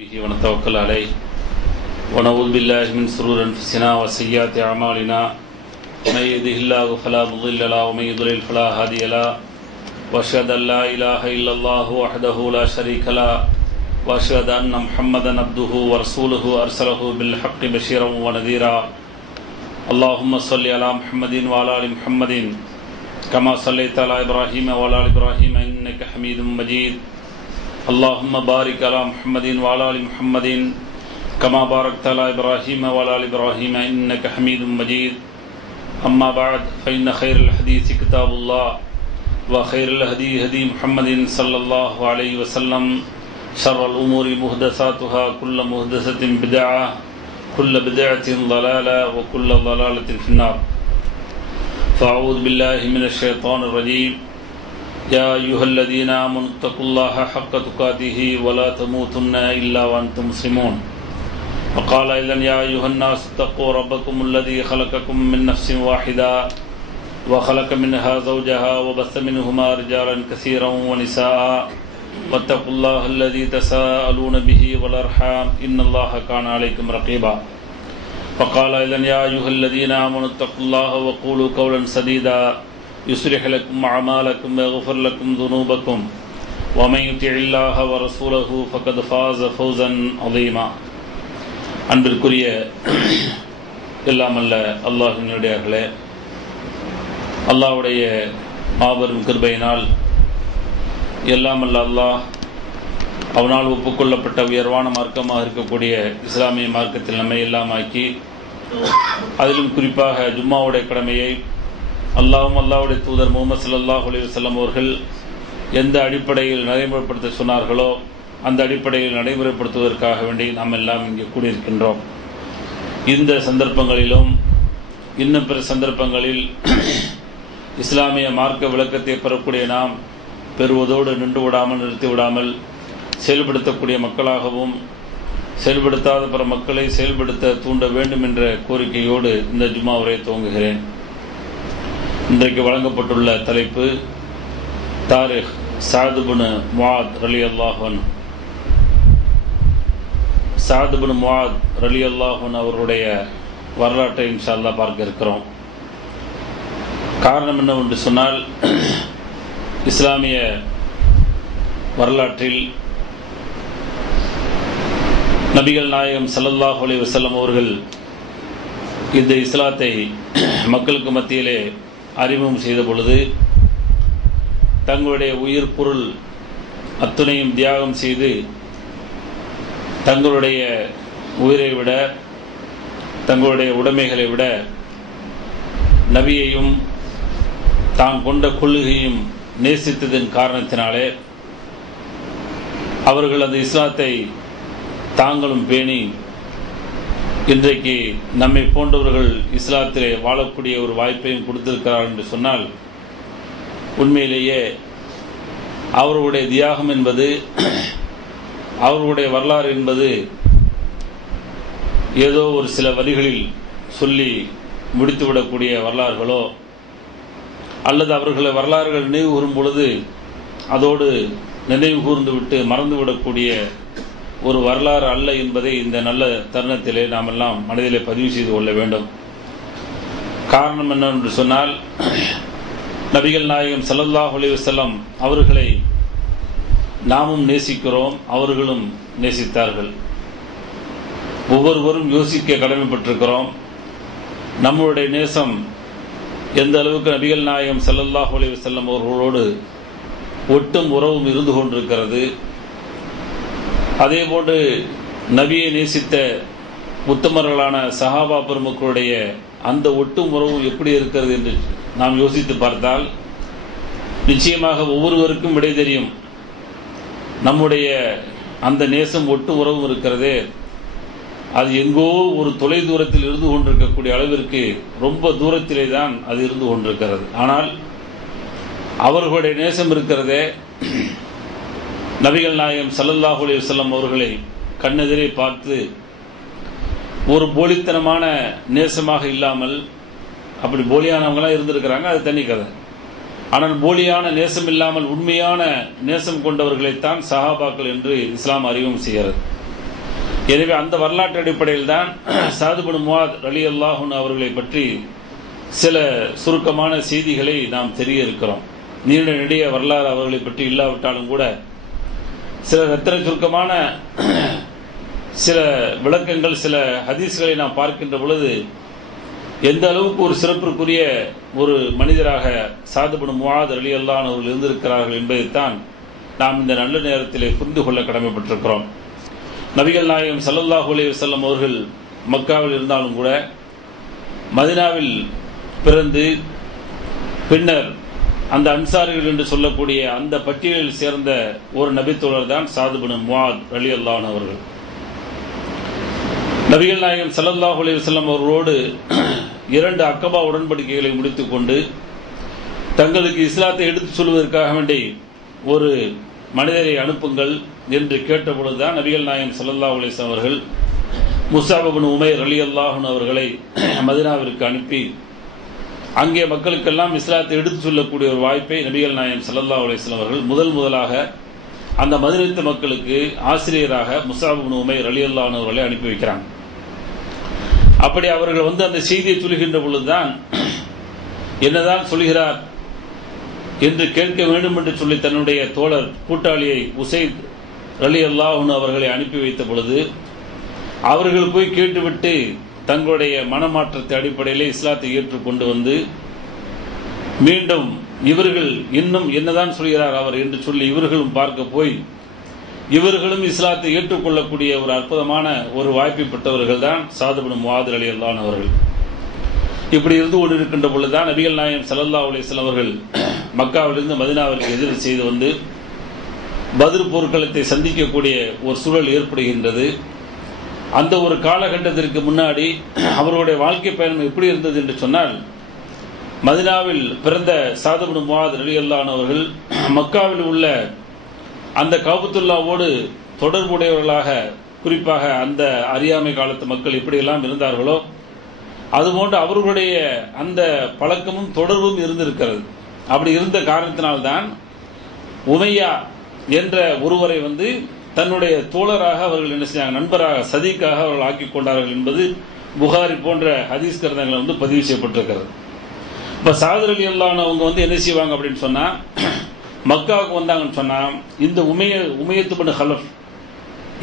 به ونتوكل عليه ونعوذ بالله من شرور أنفسنا وسيئات أعمالنا من يهده الله فلا مضل له ومن يضلل فلا هادي له وأشهد أن لا إله إلا الله وحده لا شريك له وأشهد أن محمدا عبده ورسوله أرسله بالحق بشيرا ونذيرا اللهم صل على محمد وعلى آل محمد كما صليت على إبراهيم وعلى آل إبراهيم إنك حميد مجيد اللهم بارك على محمد وعلى آل محمد كما باركت على إبراهيم وعلى آل إبراهيم إنك حميد مجيد أما بعد فإن خير الحديث كتاب الله وخير الهدي هدي محمد صلى الله عليه وسلم شر الأمور محدثاتها كل محدثة بدعة كل بدعة ضلالة وكل ضلالة في النار فأعوذ بالله من الشيطان الرجيم يا أيها الذين آمنوا اتقوا الله حق تقاته ولا تموتن إلا وأنتم مسلمون وقال أيضا يا أيها الناس اتقوا ربكم الذي خلقكم من نفس واحدة وخلق منها زوجها وبث منهما رجالا كثيرا ونساء واتقوا الله الذي تساءلون به والأرحام إن الله كان عليكم رقيبا وقال أيضا يا أيها الذين آمنوا اتقوا الله وقولوا قولا سديدا يصلح لكم أعمالكم ويغفر لكم ذنوبكم ومن يطع الله ورسوله فقد فاز فوزا عظيما அன்பிற்குரிய எல்லாமல்ல அல்லாஹ்வினுடையவர்களே, அல்லாஹ்வுடைய மாபெரும் கிருபையினால் எல்லாமல்ல அல்லாஹ் அவனால் ஒப்புக்கொள்ளப்பட்ட உயர்வான மார்க்கமாக இருக்கக்கூடிய இஸ்லாமிய மார்க்கத்தில் நம்மை எல்லாம் ஆக்கி, அதிலும் குறிப்பாக ஜும்மாவுடைய கடமையை அல்லாஹ்வும் அல்லாஹ்வுடைய தூதர் முஹம்மது ஸல்லல்லாஹு அலைஹி வஸல்லம் அவர்கள் எந்த அடிப்படையில் நடைமுறைப்படுத்த சொன்னார்களோ அந்த அடிப்படையில் நடைமுறைப்படுத்துவதற்காக வேண்டி நாம் எல்லாம் இங்கே கூடியிருக்கின்றோம். இந்த சந்தர்ப்பங்களிலும் இன்னும் பிற சந்தர்ப்பங்களில் இஸ்லாமிய மார்க்க விளக்கத்தை பெறக்கூடிய நாம் பெறுவதோடு நின்று விடாமல் நிறுத்தி விடாமல் செயல்படுத்தக்கூடிய மக்களாகவும் செயல்படுத்தாத பிற மக்களை செயல்படுத்த தூண்ட வேண்டும் என்ற கோரிக்கையோடு இந்த ஜும்மா உரையை துவங்குகிறேன். இன்றைக்கு வழங்கப்பட்டுள்ள தலைப்பு தாரிக் சஅத் பின் முஆத் ரலியல்லாஹு அன்ஹு. சஅத் பின் முஆத் ரலியல்லாஹு அன்ஹு அவருடைய வரலாற்றை இன்ஷா அல்லாஹ் பார்க்க இருக்கிறோம். காரணம் என்னவென்று சொன்னால், இஸ்லாமிய வரலாற்றில் நபிகள் நாயகம் ஸல்லல்லாஹு அலைஹி வஸல்லம் அவர்கள் இந்த இஸ்லாத்தை மக்களுக்கு மத்தியிலே அறிமுகம் செய்த பொழுது தங்களுடைய உயிர் பொருள் அத்துணையும் தியாகம் செய்து தங்களுடைய உயிரை விட தங்களுடைய உடைமைகளை விட நபியையும் தான் கொண்ட கொள்கையும் நேசித்ததன் காரணத்தினாலே அவர்கள் அந்த இஸ்லாத்தை தாங்களும் பேணி இன்றைக்கு நம்மை போன்றவர்கள் இஸ்லாத்திலே வாழக்கூடிய ஒரு வாய்ப்பையும் கொடுத்திருக்கிறார் என்று சொன்னால், உண்மையிலேயே அவர்களுடைய தியாகம் என்பது, அவர்களுடைய வரலாறு என்பது ஏதோ ஒரு சில வரிகளில் சொல்லி முடித்துவிடக்கூடிய வரலாறுகளோ அல்லது அவர்களை வரலாறுகள் நினைவு கூறும் பொழுது அதோடு நினைவு கூர்ந்து விட்டு மறந்துவிடக்கூடிய ஒரு வரலாறு அல்ல என்பதை இந்த நல்ல தருணத்திலே நாம் எல்லாம் மனதிலே பதிவு செய்து கொள்ள வேண்டும். காரணம் என்னவென்று சொன்னால், நபிகள் நாயகம் ஸல்லல்லாஹு அலைஹி வஸல்லம் அவர்களை நாமும் நேசிக்கிறோம், அவர்களும் நேசித்தார்கள். ஒவ்வொருவரும் யோசிக்க கடமைப்பட்டிருக்கிறோம். நம்முடைய நேசம் எந்த அளவுக்கு நபிகள் நாயகம் ஸல்லல்லாஹு அலைஹி வஸல்லம் அவர்களோடு ஒட்டும் உறவும் இருந்து கொண்டிருக்கிறது, அதேபோன்று நபியை நேசித்த உத்தமர்களான சஹாபா பெருமக்களுடைய அந்த ஒட்டும் உறவும் எப்படி இருக்கிறது என்று நாம் யோசித்து பார்த்தால் நிச்சயமாக ஒவ்வொருவருக்கும் விடை தெரியும். நம்முடைய அந்த நேசம் ஒட்டு உறவும் இருக்கிறதே, அது எங்கோ ஒரு தொலை தூரத்தில் இருந்து கொண்டிருக்கக்கூடிய அளவிற்கு ரொம்ப தூரத்திலே தான் அது இருந்து கொண்டிருக்கிறது. ஆனால் அவர்களுடைய நேசம் இருக்கிறதே, நபிகள் நாயகம் ஸல்லல்லாஹு அலைஹி வஸல்லம் அவர்களை கண்ணெதிரே பார்த்து ஒரு போலித்தனமான நேசமாக இல்லாமல், அப்படி போலியானவங்களாம் இருந்திருக்கிறாங்க, அது தனி கதை. ஆனால் போலியான நேசம் இல்லாமல் உண்மையான நேசம் கொண்டவர்களைத்தான் சஹாபாக்கள் என்று இஸ்லாம் அறிமுகம் செய்கிறது. எனவே அந்த வரலாற்று அடிப்படையில் தான் சாது பின் முஆத் ரலியல்லாஹு அன்ஹு அவர்களை பற்றி சில சுருக்கமான செய்திகளை நாம் தெரிய இருக்கிறோம். நீண்ட நெடிய வரலாறு அவர்களை பற்றி இல்லாவிட்டாலும் கூட சில ரத்தின சுருக்கமான சில விளக்கங்கள், சில ஹதீஸ்களை நாம் பார்க்கின்ற பொழுது எந்த அளவுக்கு ஒரு சிறப்பிற்குரிய ஒரு மனிதராக சாது பின் முஆத் ரலியல்லாஹு அன்ஹு அவர்கள் இருந்திருக்கிறார்கள் என்பதைத்தான் நாம் இந்த நல்ல நேரத்திலே புரிந்து கொள்ள கடமைப்பட்டிருக்கிறோம். நபிகள் நாயகம் ஸல்லல்லாஹு அலைஹி வஸல்லம் அவர்கள் மக்காவில் இருந்தாலும் கூட மதீனாவில் பிறந்து பின்னர் அந்த அன்சாரிகள் என்று சொல்லக்கூடிய அந்த பட்டியலில் சேர்ந்த ஒரு நபித்தோழர் தான் சாது பின் முஆத் ரலியல்லாஹு அன்ஹு அவர்கள். நபிகள் நாயகம் ஸல்லல்லாஹு அலைஹி வஸல்லம் அவர்களோடு 2 அக்கபா உடன்படிக்கைகளை முடித்துக் கொண்டு தங்களுக்கு இஸ்லாத்தை எடுத்துச் சொல்வதற்காக வேண்டி ஒரு மனிதரை அனுப்புங்கள் என்று கேட்டபொழுதுதான் நபிகள் நாயகம் ஸல்லல்லாஹு அலைஹி வஸல்லம் அவர்கள் முஸ்அப் இப்னு உமைர் ரலியல்லாஹு அன்ஹு அவர்களை மதீனாவிற்கு அனுப்பி அங்கே மக்களுக்கெல்லாம் இஸ்லாத்தை எடுத்துச் சொல்லக்கூடிய ஒரு வாய்ப்பை நபிகள் நாயகம் ஸல்லல்லாஹு அலைஹி வஸல்லம் அவர்கள் முதலாக அந்த மதீனத்து மக்களுக்கு ஆசிரியராக முஸ்அப் இப்னு உமைர் ரலியல்லாஹு அன்ஹு அவர்களை அனுப்பி வைக்கிறாங்க. அப்படி அவர்கள் அந்த செய்தியை சொல்கின்ற பொழுதுதான் என்னதான் சொல்கிறார் என்று கேட்க வேண்டும் என்று சொல்லி தன்னுடைய தோழர் கூட்டாளியை உசைத் ரலியல்லாஹு அன்ஹு அவர்களை அனுப்பி வைத்த பொழுது அவர்கள் போய் கேட்டுவிட்டு தங்களுடைய மனமாற்றத்தை அடிப்படையிலே இஸ்லாத்தை ஏற்றுக்கொண்டு வந்து மீண்டும் இவர்கள் இன்னும் என்னதான் சொல்கிறார் அவர் என்று சொல்லி இவர்களும் பார்க்க போய் இவர்களும் இஸ்லாத்தை ஏற்றுக்கொள்ளக்கூடிய ஒரு அற்புதமான ஒரு வாய்ப்பை பெற்றவர்கள் தான் சாது பின் முஆத் ரலியல்லாஹு அன்ஹு அவர்கள். இப்படி இருந்து கொண்டிருக்கின்ற பொழுதுதான் நபிகள் நாயகம் ஸல்லல்லாஹு அலைஹி வஸல்லம் அவர்கள் மக்காவிலிருந்து மதீனாவிற்கு எதிர் செய்து பத்ர் போர்க்களத்தை சந்திக்கக்கூடிய ஒரு சூழல் ஏற்படுகின்றது. அந்த ஒரு காலகட்டத்திற்கு முன்னாடி அவருடைய வாழ்க்கை பயணம் எப்படி இருந்தது என்று சொன்னால், மதீனாவில் பிறந்த சாது பின் முஆத் ரலியல்லாஹு அன்ஹு அவர்கள் மக்காவில் உள்ள அந்த கஅபத்துல்லாவோடு தொடர்புடையவர்களாக, குறிப்பாக அந்த அறியாமை காலத்து மக்கள் எப்படியெல்லாம் இருந்தார்களோ அதுபோன்று அவர்களுடைய அந்த பழக்கமும் தொடர்பும் இருந்திருக்கிறது. அப்படி இருந்த காரணத்தினால்தான் உமையா என்ற ஒருவரை தன்னுடைய தோழராக அவர்கள் என்ன செஞ்சாங்க, நண்பராக, சதீக்காக அவர்கள் ஆக்கிக் கொண்டார்கள் என்பது புகாரி போன்ற ஹதீஸ் கிரந்தங்கள் பதிவு செய்யப்பட்டிருக்கிறது. இப்ப சாது ரலியல்லாஹு அன்ஹு அவங்க என்ன செய்வாங்க அப்படின்னு சொன்னா, மக்காவுக்கு வந்தாங்கன்னு சொன்னா இந்த உமையத்து பின் ஹலஃப்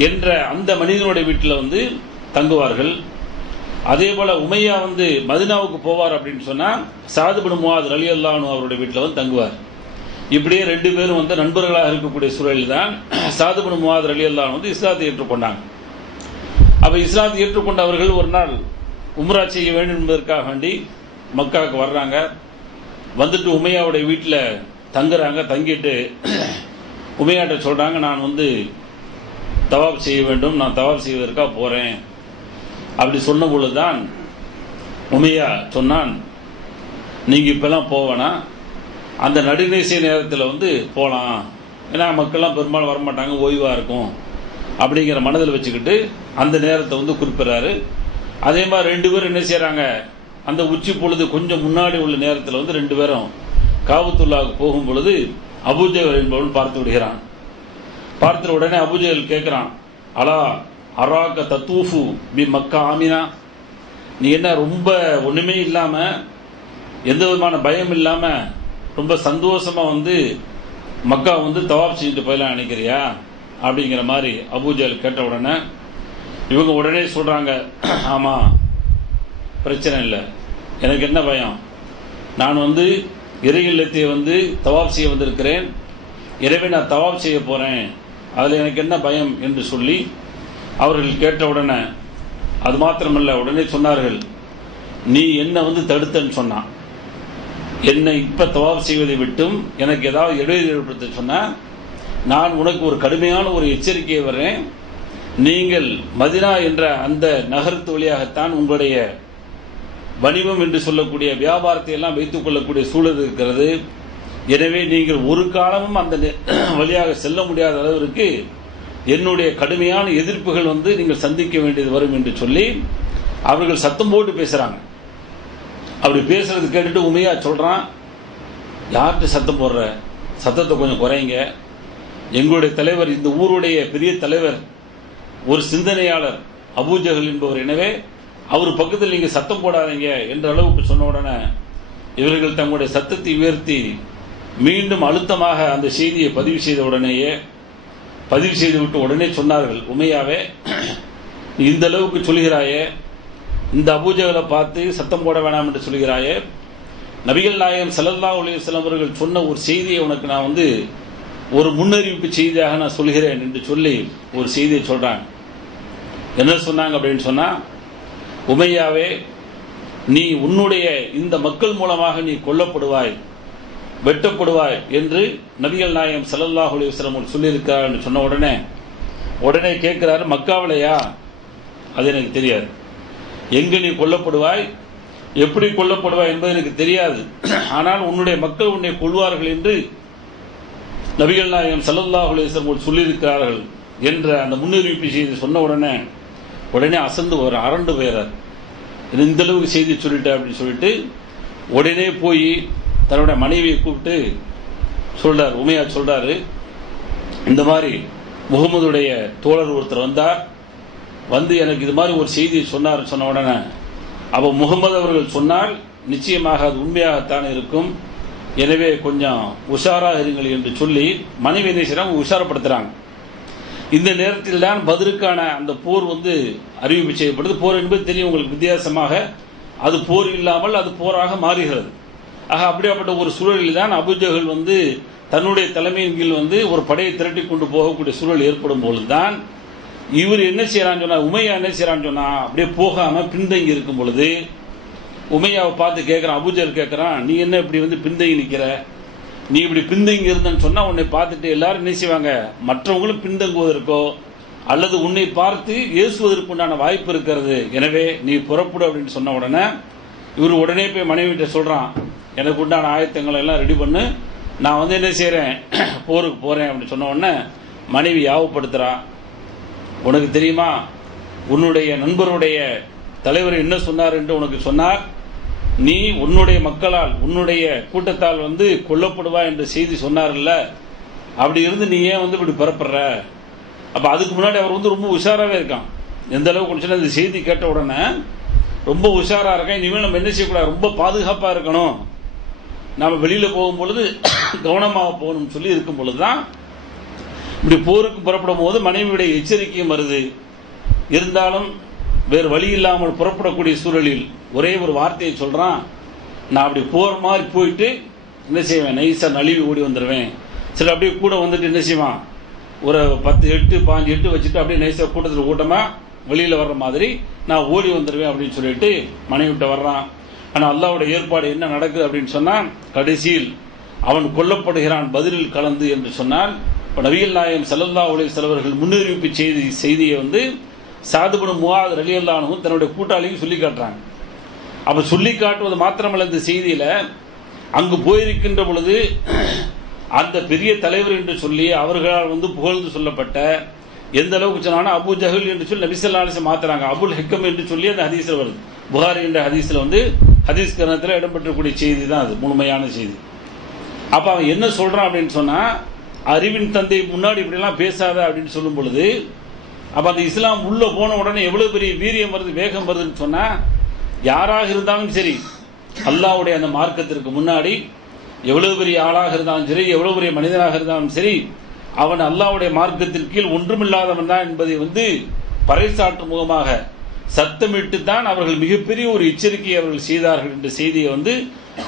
என்ற அந்த மனிதனுடைய வீட்டில் தங்குவார்கள். அதே போல உமையா மதீனாவுக்கு போவார் அப்படின்னு சொன்னா சாது பின் முஆத் ரலியல்லாஹு அன்ஹு அவருடைய வீட்டில் தங்குவார். இப்படியே 2 பேரும் நண்பர்களாக இருக்கக்கூடிய சூழலில் தான் சாது பின் முஆத் ரலியல்லாஹு அன்ஹு இஸ்லாத்தை ஏற்றுக்கொண்டாங்க. அப்ப இஸ்லாத்தை ஏற்றுக்கொண்ட அவர்கள் ஒரு நாள் உம்ரா செய்ய வேண்டும் என்பதற்காக வேண்டி மக்காவுக்கு வர்றாங்க. வந்துட்டு உமையாவுடைய வீட்டில் தங்குறாங்க. தங்கிட்டு உமையாட்ட சொல்றாங்க, நான் தவாப் செய்ய வேண்டும், நான் தவாப் செய்வதற்காக போறேன். அப்படி சொன்ன பொழுதுதான் உமையா சொன்னான், நீங்க இப்பெல்லாம் போவேனா, அந்த நடுநேசிய நேரத்தில் போகலாம், ஏன்னா மக்கள்லாம் பெரும்பாலும் வரமாட்டாங்க, ஓய்வா இருக்கும் அப்படிங்கிற மனதில் வச்சுக்கிட்டு அந்த நேரத்தை குறிப்பிடுறாரு. அதே மாதிரி 2 பேரும் என்ன செய்யறாங்க, அந்த உச்சி பொழுது கொஞ்சம் முன்னாடி உள்ள நேரத்தில் 2 பேரும் காபத்துல்லாவுக்கு போகும் பொழுது அபூஜஹல் என்பவன் பார்த்து விடுகிறான். பார்த்த உடனே அபூஜஹல் கேட்கிறான், அலா அராக தத்தூஃபு பி மக்கா ஆமினா, நீ என்ன ரொம்ப ஒண்ணுமே இல்லாம, எந்த விதமான பயம் இல்லாம ரொம்ப சந்தோஷமா மக்கா தவாப் செஞ்சுட்டு போயலாம் நினைக்கிறியா அப்படிங்கிற மாதிரி அபூஜஹல் கேட்ட உடனே இவங்க உடனே சொல்றாங்க, ஆமா பிரச்சனை இல்லை, எனக்கு என்ன பயம், நான் இறை இல்லத்தை தவாப் செய்ய வந்திருக்கிறேன், எனவே நான் தவாப் செய்ய போறேன், அதுல எனக்கு என்ன பயம் என்று சொல்லி அவர்கள் கேட்ட உடனே அது மாத்திரமல்ல, உடனே சொன்னார்கள், நீ என்ன தடுத்தன்னு சொன்னான், என்னை இப்ப தவாப் செய்வதை விட்டும் எனக்கு ஏதாவது இடையூறு ஏற்படுத்த சொன்னா நான் உனக்கு ஒரு கடுமையான ஒரு எச்சரிக்கையை வர்றேன். நீங்கள் மதீனா என்ற அந்த நகரத்து வழியாகத்தான் உங்களுடைய வணிகம் என்று சொல்லக்கூடிய வியாபாரத்தை எல்லாம் வைத்துக் கொள்ளக்கூடிய சூழல் இருக்கிறது. எனவே நீங்கள் ஒரு காலமும் அந்த வழியாக செல்ல முடியாத அளவிற்கு என்னுடைய கடுமையான எதிர்ப்புகள் நீங்கள் சந்திக்க வேண்டியது வரும் என்று சொல்லி அவர்கள் சத்தம் போட்டு பேசுறாங்க. அப்படி பேசுறது கேட்டுட்டு உமையா சொல்றான், யார்கிட்ட சத்தம் போடுற, சத்தத்தை கொஞ்சம் குறைங்க, எங்களுடைய தலைவர், இந்த ஊருடைய பெரிய தலைவர் ஒரு சிந்தனையாளர் அபூஜஹல் என்பவர். எனவே அவர் பக்கத்தில் நீங்க சத்தம் போடாதீங்க என்ற அளவுக்கு சொன்ன உடனே இவர்கள் தங்களுடைய சத்தத்தை உயர்த்தி மீண்டும் அழுத்தமாக அந்த செய்தியை பதிவு செய்துவிட்டு உடனே சொன்னார்கள், உமையாவே, இந்த அளவுக்கு சொல்கிறாயே, இந்த அபூஜஹலை பார்த்து சத்தம் போட வேண்டாம் என்று சொல்கிறாயே, நபிகள் நாயகம் ஸல்லல்லாஹு அலைஹி வஸல்லம் அவர்கள் சொன்ன ஒரு செய்தியை உனக்கு நான் ஒரு முன்னறிவிப்பு செய்தியாக நான் சொல்கிறேன் என்று சொல்லி ஒரு செய்தியை சொல்றாங்க. என்ன சொன்னாங்க அப்படின்னு சொன்னா, உமையாவே, நீ உன்னுடைய இந்த மக்கள் மூலமாக நீ கொல்லப்படுவாய், வெட்டப்படுவாய் என்று நபிகள் நாயகம் ஸல்லல்லாஹு அலைஹி வஸல்லம் சொல்லியிருக்கிறார் என்று சொன்ன உடனே கேட்கிறாரு, மக்காவிலையா? அது எனக்கு தெரியாது. எங்கு நீ கொல்லப்படுவாய், எப்படி கொல்லப்படுவாய் என்பது எனக்கு தெரியாது. ஆனால் உன்னுடைய மக்கள் உன்னை கொள்வார்கள் என்று நபிகள் நாயகம் ஸல்லல்லாஹு அலைஹி வஸல்லம் சொல்லியிருக்கிறார்கள் என்ற அந்த முன்னறிவிப்பு செய்தி சொன்ன உடனே அசந்து அரண்டு போயிறார். இந்த அளவுக்கு செய்தி சொல்லிட்ட அப்படின்னு சொல்லிட்டு உடனே போய் தன்னுடைய மனைவியை கூப்பிட்டு சொல்றார். உமையா சொல்றாரு, இந்த மாதிரி முகமதுடைய தோழர் ஒருத்தர் வந்து எனக்கு இது மாதிரி ஒரு செய்தியை சொன்ன உடனே அப்போ முகமது அவர்கள் சொன்னால் நிச்சயமாக அது உண்மையாகத்தான் இருக்கும், எனவே கொஞ்சம் உஷாராக இருங்கள் என்று சொல்லி மனைவி என்ன செய்றாங்க, உஷாரப்படுத்துறாங்க. இந்த நேரத்தில் தான் பத்ருக்கான அந்த போர் அறிவிப்பு செய்யப்படுது. போர் என்பது தெரியும் உங்களுக்கு, வித்தியாசமாக அது போர் இல்லாமல் அது போராக மாறுகிறது. ஆக அப்படியாப்பட்ட ஒரு சூழலில் தான் அபூஜஹல் தன்னுடைய தலைமையின் கீழ் ஒரு படையை திரட்டி கொண்டு போகக்கூடிய சூழல் ஏற்படும் பொழுதுதான் இவர் என்ன செய்யறான்னு சொன்னா, உமையா என்ன செய்யறான்னு சொன்னா, அப்படியே போகாம பின்தங்கி இருக்கும் பொழுது உமையாவை பார்த்து கேட்கிறான், அபூஜஹல் கேட்கிறான், நீ என்ன இப்படி பின்தங்கி நிக்கிற? நீ இப்படி பின்தங்கி இருந்தன்னு சொன்னா உன்னை பார்த்துட்டு எல்லாரும் என்ன செய்வாங்க, மற்றவங்களும் பின்தங்குவதற்கோ அல்லது உன்னை பார்த்து ஏசுவதற்கு உண்டான வாய்ப்பு இருக்கிறது, எனவே நீ புறப்படு அப்படின்னு சொன்ன உடனே இவர் உடனே போய் மனைவிட்ட சொல்றான், எனக்கு உண்டான ஆயத்தங்களை எல்லாம் ரெடி பண்ணு, நான் என்ன செய்யறேன், போருக்கு போறேன் அப்படின்னு சொன்ன உடனே மனைவி யாவப்படுத்துறா, உனக்கு தெரியுமா உன்னுடைய நண்பருடைய தலைவர் என்ன சொன்னார் என்று உனக்கு சொன்னார், நீ உன்னுடைய மக்களால் உன்னுடைய கூட்டத்தால் கொல்லப்படுவா என்ற செய்தி சொன்னார்ல, அப்படி இருந்து நீ ஏன் இப்படி புறப்படுற? அப்ப அதுக்கு முன்னாடி அவர் ரொம்ப உஷாராவே இருக்கான். எந்த அளவுக்கு இந்த செய்தி கேட்ட உடனே ரொம்ப உஷாரா இருக்கான். இனிமேல் நம்ம என்ன செய்யக்கூடாது, ரொம்ப பாதுகாப்பா இருக்கணும், நாம வெளியில போகும் பொழுது கவனமாக போகணும் சொல்லி இருக்கும் பொழுதுதான் இப்படி போருக்கு புறப்படும் போது மனைவியுடைய எச்சரிக்கையும் வருது. இருந்தாலும் வேறு வழி இல்லாமல் புறப்படக்கூடிய சூழலில் ஒரே ஒரு வார்த்தையை சொல்றான், நான் அப்படி போற மாதிரி போயிட்டு என்ன செய்வேன், நைசா நழுவி ஓடி வந்துடுவேன். சில அப்படியே கூட என்ன செய்வான், ஒரு 10 8 15 8 வச்சுட்டு அப்படியே நைசா கூட்டமா வெளியில வர்ற மாதிரி நான் ஓடி வந்துடுவேன் அப்படின்னு சொல்லிட்டு மனைவி விட்டு வர்றான். ஆனா அல்லாஹ்வுடைய ஏற்பாடு என்ன நடக்குது அப்படின்னு சொன்னா, கடைசியில் அவன் கொல்லப்படுகிறான் பதிலில் கலந்து என்று சொன்னால், நபிகள் நாயகம் ஸல்லல்லாஹு அலைஹி வஸல்லம் அவர்கள் முன்னறிவிப்பு செய்தியை சாத் இப்னு முஆத் ரலியல்லாஹு அன்ஹு தன்னுடைய கூட்டாளிக்கு சொல்லி காட்டுறாங்க. அப்ப சொல்லி காட்டுவது மாத்திரமல்ல, இந்த செய்தியில அங்கு போயிருக்கின்ற பொழுது அந்த பெரிய தலைவர் என்று சொல்லி அவர்களால் புகழ்ந்து சொல்லப்பட்ட எந்த அளவுக்கு சொன்னா அபூஜஹல் என்று சொல்லி நபி ஸல்லல்லாஹு அலைஹி வஸல்லம் மாத்துறாங்க. அபுல் ஹிக்கம் என்று சொல்லி அந்த ஹதீஸ்ல வருது. புகாரி என்ற ஹதீஸ்ல ஹதீஸ் கிரந்தத்தில் இடம்பெற்றக்கூடிய செய்தி தான் அது, முழுமையான செய்தி. அப்ப அவன் என்ன சொல்றான் அப்படின்னு சொன்னா, அறிவின் தந்தை முன்னாடி இப்படி எல்லாம் பேசாத அப்படின்னு சொல்லும் பொழுது, அப்ப அந்த இஸ்லாம் உள்ள போன உடனே எவ்வளவு பெரிய வீரியம் வருது, வேகம் வருதுன்னு சொன்னா, யாராக இருந்தாலும் சரி அல்லாஹ்வுடைய அந்த மார்க்கத்திற்கு முன்னாடி எவ்வளவு பெரிய ஆளாக இருந்தாலும் சரி, எவ்வளவு பெரிய மனிதனாக இருந்தாலும் சரி, அவன் அல்லாஹ்வுடைய மார்க்கத்தின் கீழ் ஒன்றுமில்லாதவன் தான் என்பதை பறைசாற்றும் முகமாக சத்தமிட்டு தான் அவர்கள் மிகப்பெரிய ஒரு எச்சரிக்கையை அவர்கள் செய்தார்கள் என்ற செய்தியை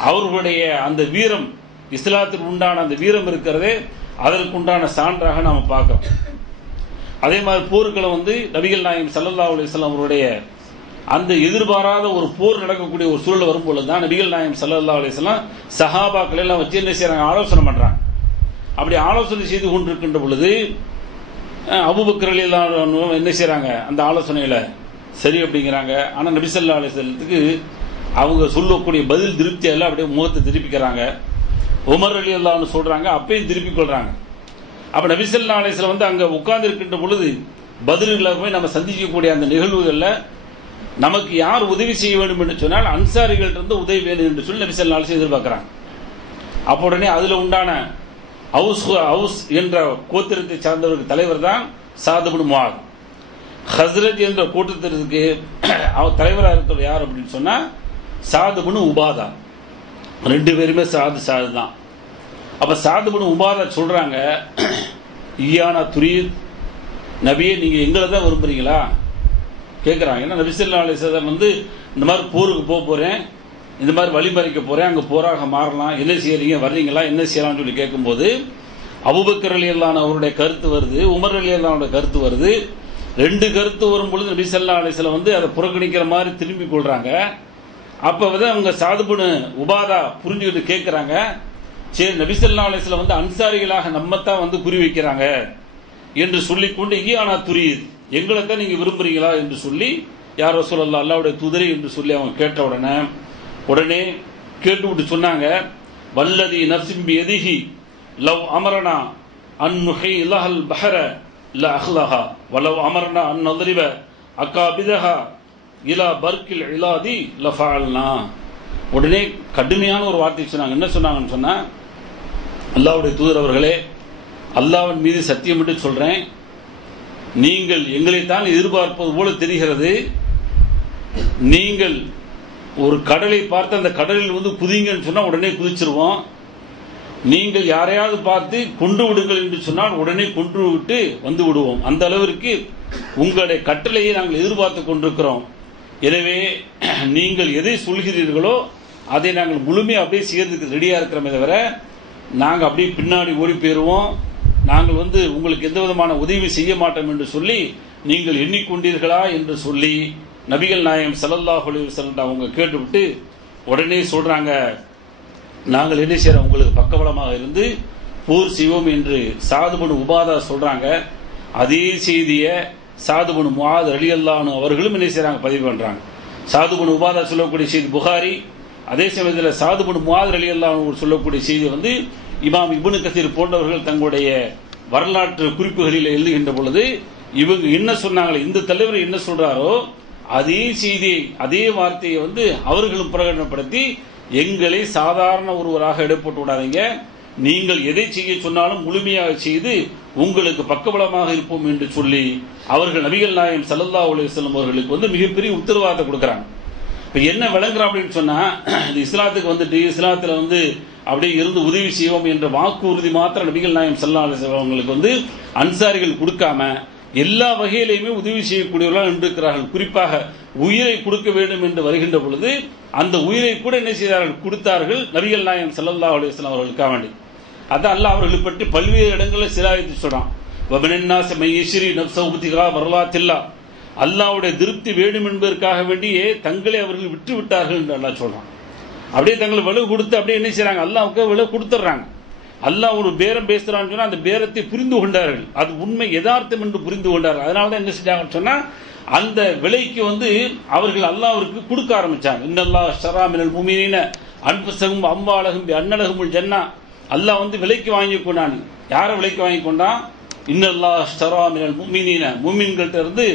அவர்களுடைய அந்த வீரம், இஸ்லாத்தில் உண்டான அந்த வீரம் இருக்கிறதே அதற்கு உண்டான சான்றாக நாம பார்க்கிறோம். அதே மாதிரி போர்க்களம் நபிகள் நாயகம் ஸல்லல்லாஹு அலைஹி வஸல்லம் அவருடைய அந்த எதிர்பாராத ஒரு போர் நடக்கக்கூடிய ஒரு சூழல் வரும்போது தான் நபிகள் நாயகம் ஸல்லல்லாஹு அலைஹி வஸல்லம் சஹாபாக்கள் எல்லாம் வச்சு என்ன செய்றாங்க, ஆலோசனை பண்றாங்க. அப்படி ஆலோசனை செய்து கொண்டிருக்கின்ற பொழுது அபூபக்கர் ரலியல்லாஹு அன்ஹு என்ன செய்றாங்க, அந்த ஆலோசனையில சரி அப்படிங்கிறாங்க. ஆனா நபி ஸல்லல்லாஹு அலைஹி வஸல்லத்துக்கு அவங்க சொல்லக்கூடிய பதில் திருப்தி எல்லாம் அப்படியே முகத்தை திருப்பிக்கிறாங்க. உமர் ரலியல்லாஹு அன்ஹு சொல்றாங்க, அப்பயும் திருப்பிக் கொள்றாங்க. அப்ப நபி ஸல்லல்லாஹு அலைஹி வஸல்லம் அங்க உட்கார்ந்து இருக்கின்ற பொழுது பத்ரில் போய் நம்ம சந்திக்கக்கூடிய அந்த நிகழ்வுகள்ல நமக்கு யார் உதவி செய்ய வேண்டும் என்று சொன்னால் அன்சாரிகள் இருந்து உதவி வேணும் என்று சொல்லி நபி ஸல்லல்லாஹு அலைஹி வஸல்லம் எதிர்பார்க்கிறாங்க. அப்ப உடனே அதுல உண்டான அவுஸ் என்ற கோத்திரத்தை சார்ந்தவருக்கு தலைவர் தான் சாத் இப்னு முஆத். ஹஸ்ரத் என்ற கூட்டத்திற்கு தலைவராக இருக்கிற யார் அப்படின்னு சொன்னா சாத் இப்னு உபாதா. 2 பேருமே சாது தான். அப்ப சாத் இப்னு உபாதா சொல்றாங்க, ஈயானா துரீத், நபியே நீங்க எங்களை தான் விரும்புறீங்களா கேட்குறாங்க. ஏன்னா நபி ஸல்லல்லாஹு அலைஹி வஸல்லம் வந்து இந்த மாதிரி போருக்கு போறேன், இந்த மாதிரி வழிமறிக்க போறேன், அங்கே போராக மாறலாம், என்ன செய்யறீங்க, வர்றீங்களா, என்ன செய்யலாம்னு சொல்லி கேட்கும்போது அபூபக்கர் ரலியல்லாஹு அவருடைய கருத்து வருது, உமர் ரலியல்லாஹுடைய கருத்து வருது. 2 கருத்து வரும்பொழுது நபி ஸல்லல்லாஹு அலைஹி வஸல்லம் வந்து அதை புறக்கணிக்கிற மாதிரி திரும்பி கொள்றாங்க. அப்ப வந்து அவங்க சாத் இப்னு உபாதா புரிஞ்சுக்கிட்டு கேட்கிறாங்க, சரி நபி ஸல்லல்லாஹு அலைஹி வஸல்லம் வந்து அன்சாரிகளாக நம்மத்தான் வந்து குறி வைக்கிறாங்க என்று சொல்லிக்கொண்டு ஈயானா துரீத், எங்களை தான் நீங்க விரும்புறீங்களா என்று சொல்லி யார் ரசூலல்லாஹ் அல்லாஹ்வுடைய தூதரே என்று சொல்லி அவங்க கேட்ட உடனே கேட்டுவிட்டு சொன்னாங்க, வல்லதி நஃப்ஸி பியதிஹி லவ் அமரனா அன் நுஹிலஹல் பஹர லா அஹ்லஹா வலவ் அமரனா அன் நத்ரிப அகாபிதஹா இலா பர்கில் இலாதி லஃபஅல்னா. உடனே கடுமையான ஒரு வார்த்தை சொன்னாங்க. என்ன சொன்னாங்கன்னு சொன்னா, அல்லாஹ்வுடைய தூதர் அவர்களே, அல்லாஹ்வின் மீது சத்தியமிட்டு சொல்றேன், நீங்கள் எங்களைத்தான் எதிர்பார்ப்பது போல தெரிகிறது. நீங்கள் ஒரு கடலை பார்த்து அந்த கடலில் வந்து குதிங்கன்னு சொன்னா உடனே குதிச்சிருவோம். நீங்கள் யாரையாவது பார்த்து கொன்று விடுங்கள் என்று சொன்னால் உடனே கொன்று விட்டு வந்து விடுவோம். அந்த அளவிற்கு உங்களுடைய கட்டளையை நாங்கள் எதிர்பார்த்து கொண்டிருக்கிறோம். எனவே நீங்கள் எதை சொல்கிறீர்களோ அதை நாங்கள் முழுமையாக அப்படியே செய்யறதுக்கு ரெடியா இருக்கிறோமே தவிர நாங்கள் அப்படியே பின்னாடி ஓடி போயிருவோம், நாங்கள் வந்து உங்களுக்கு எந்த விதமான உதவி செய்ய மாட்டோம் என்று சொல்லி நீங்கள் எண்ணிக்கொண்டீர்களா என்று சொல்லி நபிகள் நாயகம் ஸல்லல்லாஹு அலைஹி வஸல்லம் அவங்க கேட்டுவிட்டு உடனே சொல்றாங்க, நாங்கள் என்ன செய்யறோம், உங்களுக்கு பக்கபலமாக இருந்து போர் செய்வோம் என்று சாத் இப்னு உபாதா சொல்றாங்க. அதே செய்தியை சாத் இப்னு முஆத் ரலியல்லாஹு அன்ஹு அவர்களும் என்ன செய்றாங்க, பதிவு பண்றாங்க. சாத் இப்னு உபாதா சொல்லக்கூடிய செய்தி புகாரி, அதே சமயத்தில் சாத் இப்னு முஆத் ரலியல்லாஹு அன்ஹு சொல்லக்கூடிய செய்தி வந்து இமாம் இப்னு கஸீர் போன்றவர்கள் தங்களுடைய வரலாற்று குறிப்புகளில் எழுதுகின்ற பொழுது இவங்க என்ன சொன்னாங்களே, இந்த தலைவர் என்ன சொல்றாரோ அதே செய்தியை அதே வார்த்தையை வந்து அவர்களும் பிரகடனப்படுத்தி எங்களை சாதாரண ஒருவராக இடப்பட்டு விடாதீங்க, நீங்கள் எதை செய்ய சொன்னாலும் முழுமையாக செய்து உங்களுக்கு பக்கபலமாக இருப்போம் என்று சொல்லி அவர்கள் நபிகள் நாயகம் ஸல்லல்லாஹு அலைஹி வஸல்லம் அவர்களுக்கு வந்து மிகப்பெரிய உத்தரவாதத்தை கொடுக்குறாங்க. இப்ப என்ன விளங்குறோம் அப்படின்னு சொன்னா, இந்த இஸ்லாத்துக்கு வந்துட்டு இஸ்லாத்துல வந்து அப்படியே இருந்து உதவி செய்வோம் என்ற வாக்குறுதி மாத்திரம் நபிகள் நாயகம் ஸல்லல்லாஹு அலைஹி வஸல்லம் அவங்களுக்கு வந்து அன்சாரிகள் கொடுக்காம எல்லா வகையிலையுமே உதவி செய்யக்கூடியவர்களாக இருக்கிறார்கள். குறிப்பாக உயிரை கொடுக்க வேண்டும் என்று வருகின்ற பொழுது அந்த உயிரை கூட என்ன செய்தார்கள், கொடுத்தார்கள் நபிகள் நாயகம் ஸல்லல்லாஹு அலைஹி வஸல்லம் அவர்களுக்காக வேண்டி. அதான் அல்லாஹ் அவர்களை பற்றி பல்வேறு இடங்களில் சிலாயத்து சொல்றான், வபனன்னாஸ மையஸ்ரி நஃப்ஸஹு பித்திகா மர்லாத்தில்லாஹ், அல்லாஹ்வுடைய திருப்தி வேண்டும் என்பதற்காக வேண்டியே தங்களை அவர்கள் விட்டு விட்டார்கள் என்று அல்லாஹ் சொல்றான். அப்படியே தங்களை விலை கொடுத்து அப்படியே என்ன செய்யறாங்க, அல்லாஹ்வுக்கு விலை கொடுத்துட்றாங்க. அல்லாஹ் ஒரு பேரம் பேசுறான்னு சொன்னா அந்த பேரத்தை புரிந்து கொண்டார்கள், அது உண்மை யதார்த்தம் என்று புரிந்து கொண்டார்கள். அதனாலதான் என்ன செஞ்சாங்கன்னு சொன்னா அந்த விலைக்கு வந்து அவர்கள் அல்லாஹ்விற்கு கொடுக்க ஆரம்பிச்சாங்க. இன்னல்லாஹ் ஷரா மினல் முஃமினீன அன்ஃபுஸஹும் அம்வாலஹும் பிஅன்னலஹுமுல் ஜன்னah, அல்லாஹ் வந்து விலைக்கு வாங்கி கொண்டான். யாரை விலைக்கு வாங்கி கொண்டான், இன்னல்லாஹ் ஷரா மினல் முஃமினீன, முஃமின்கள்ட்ட இருந்து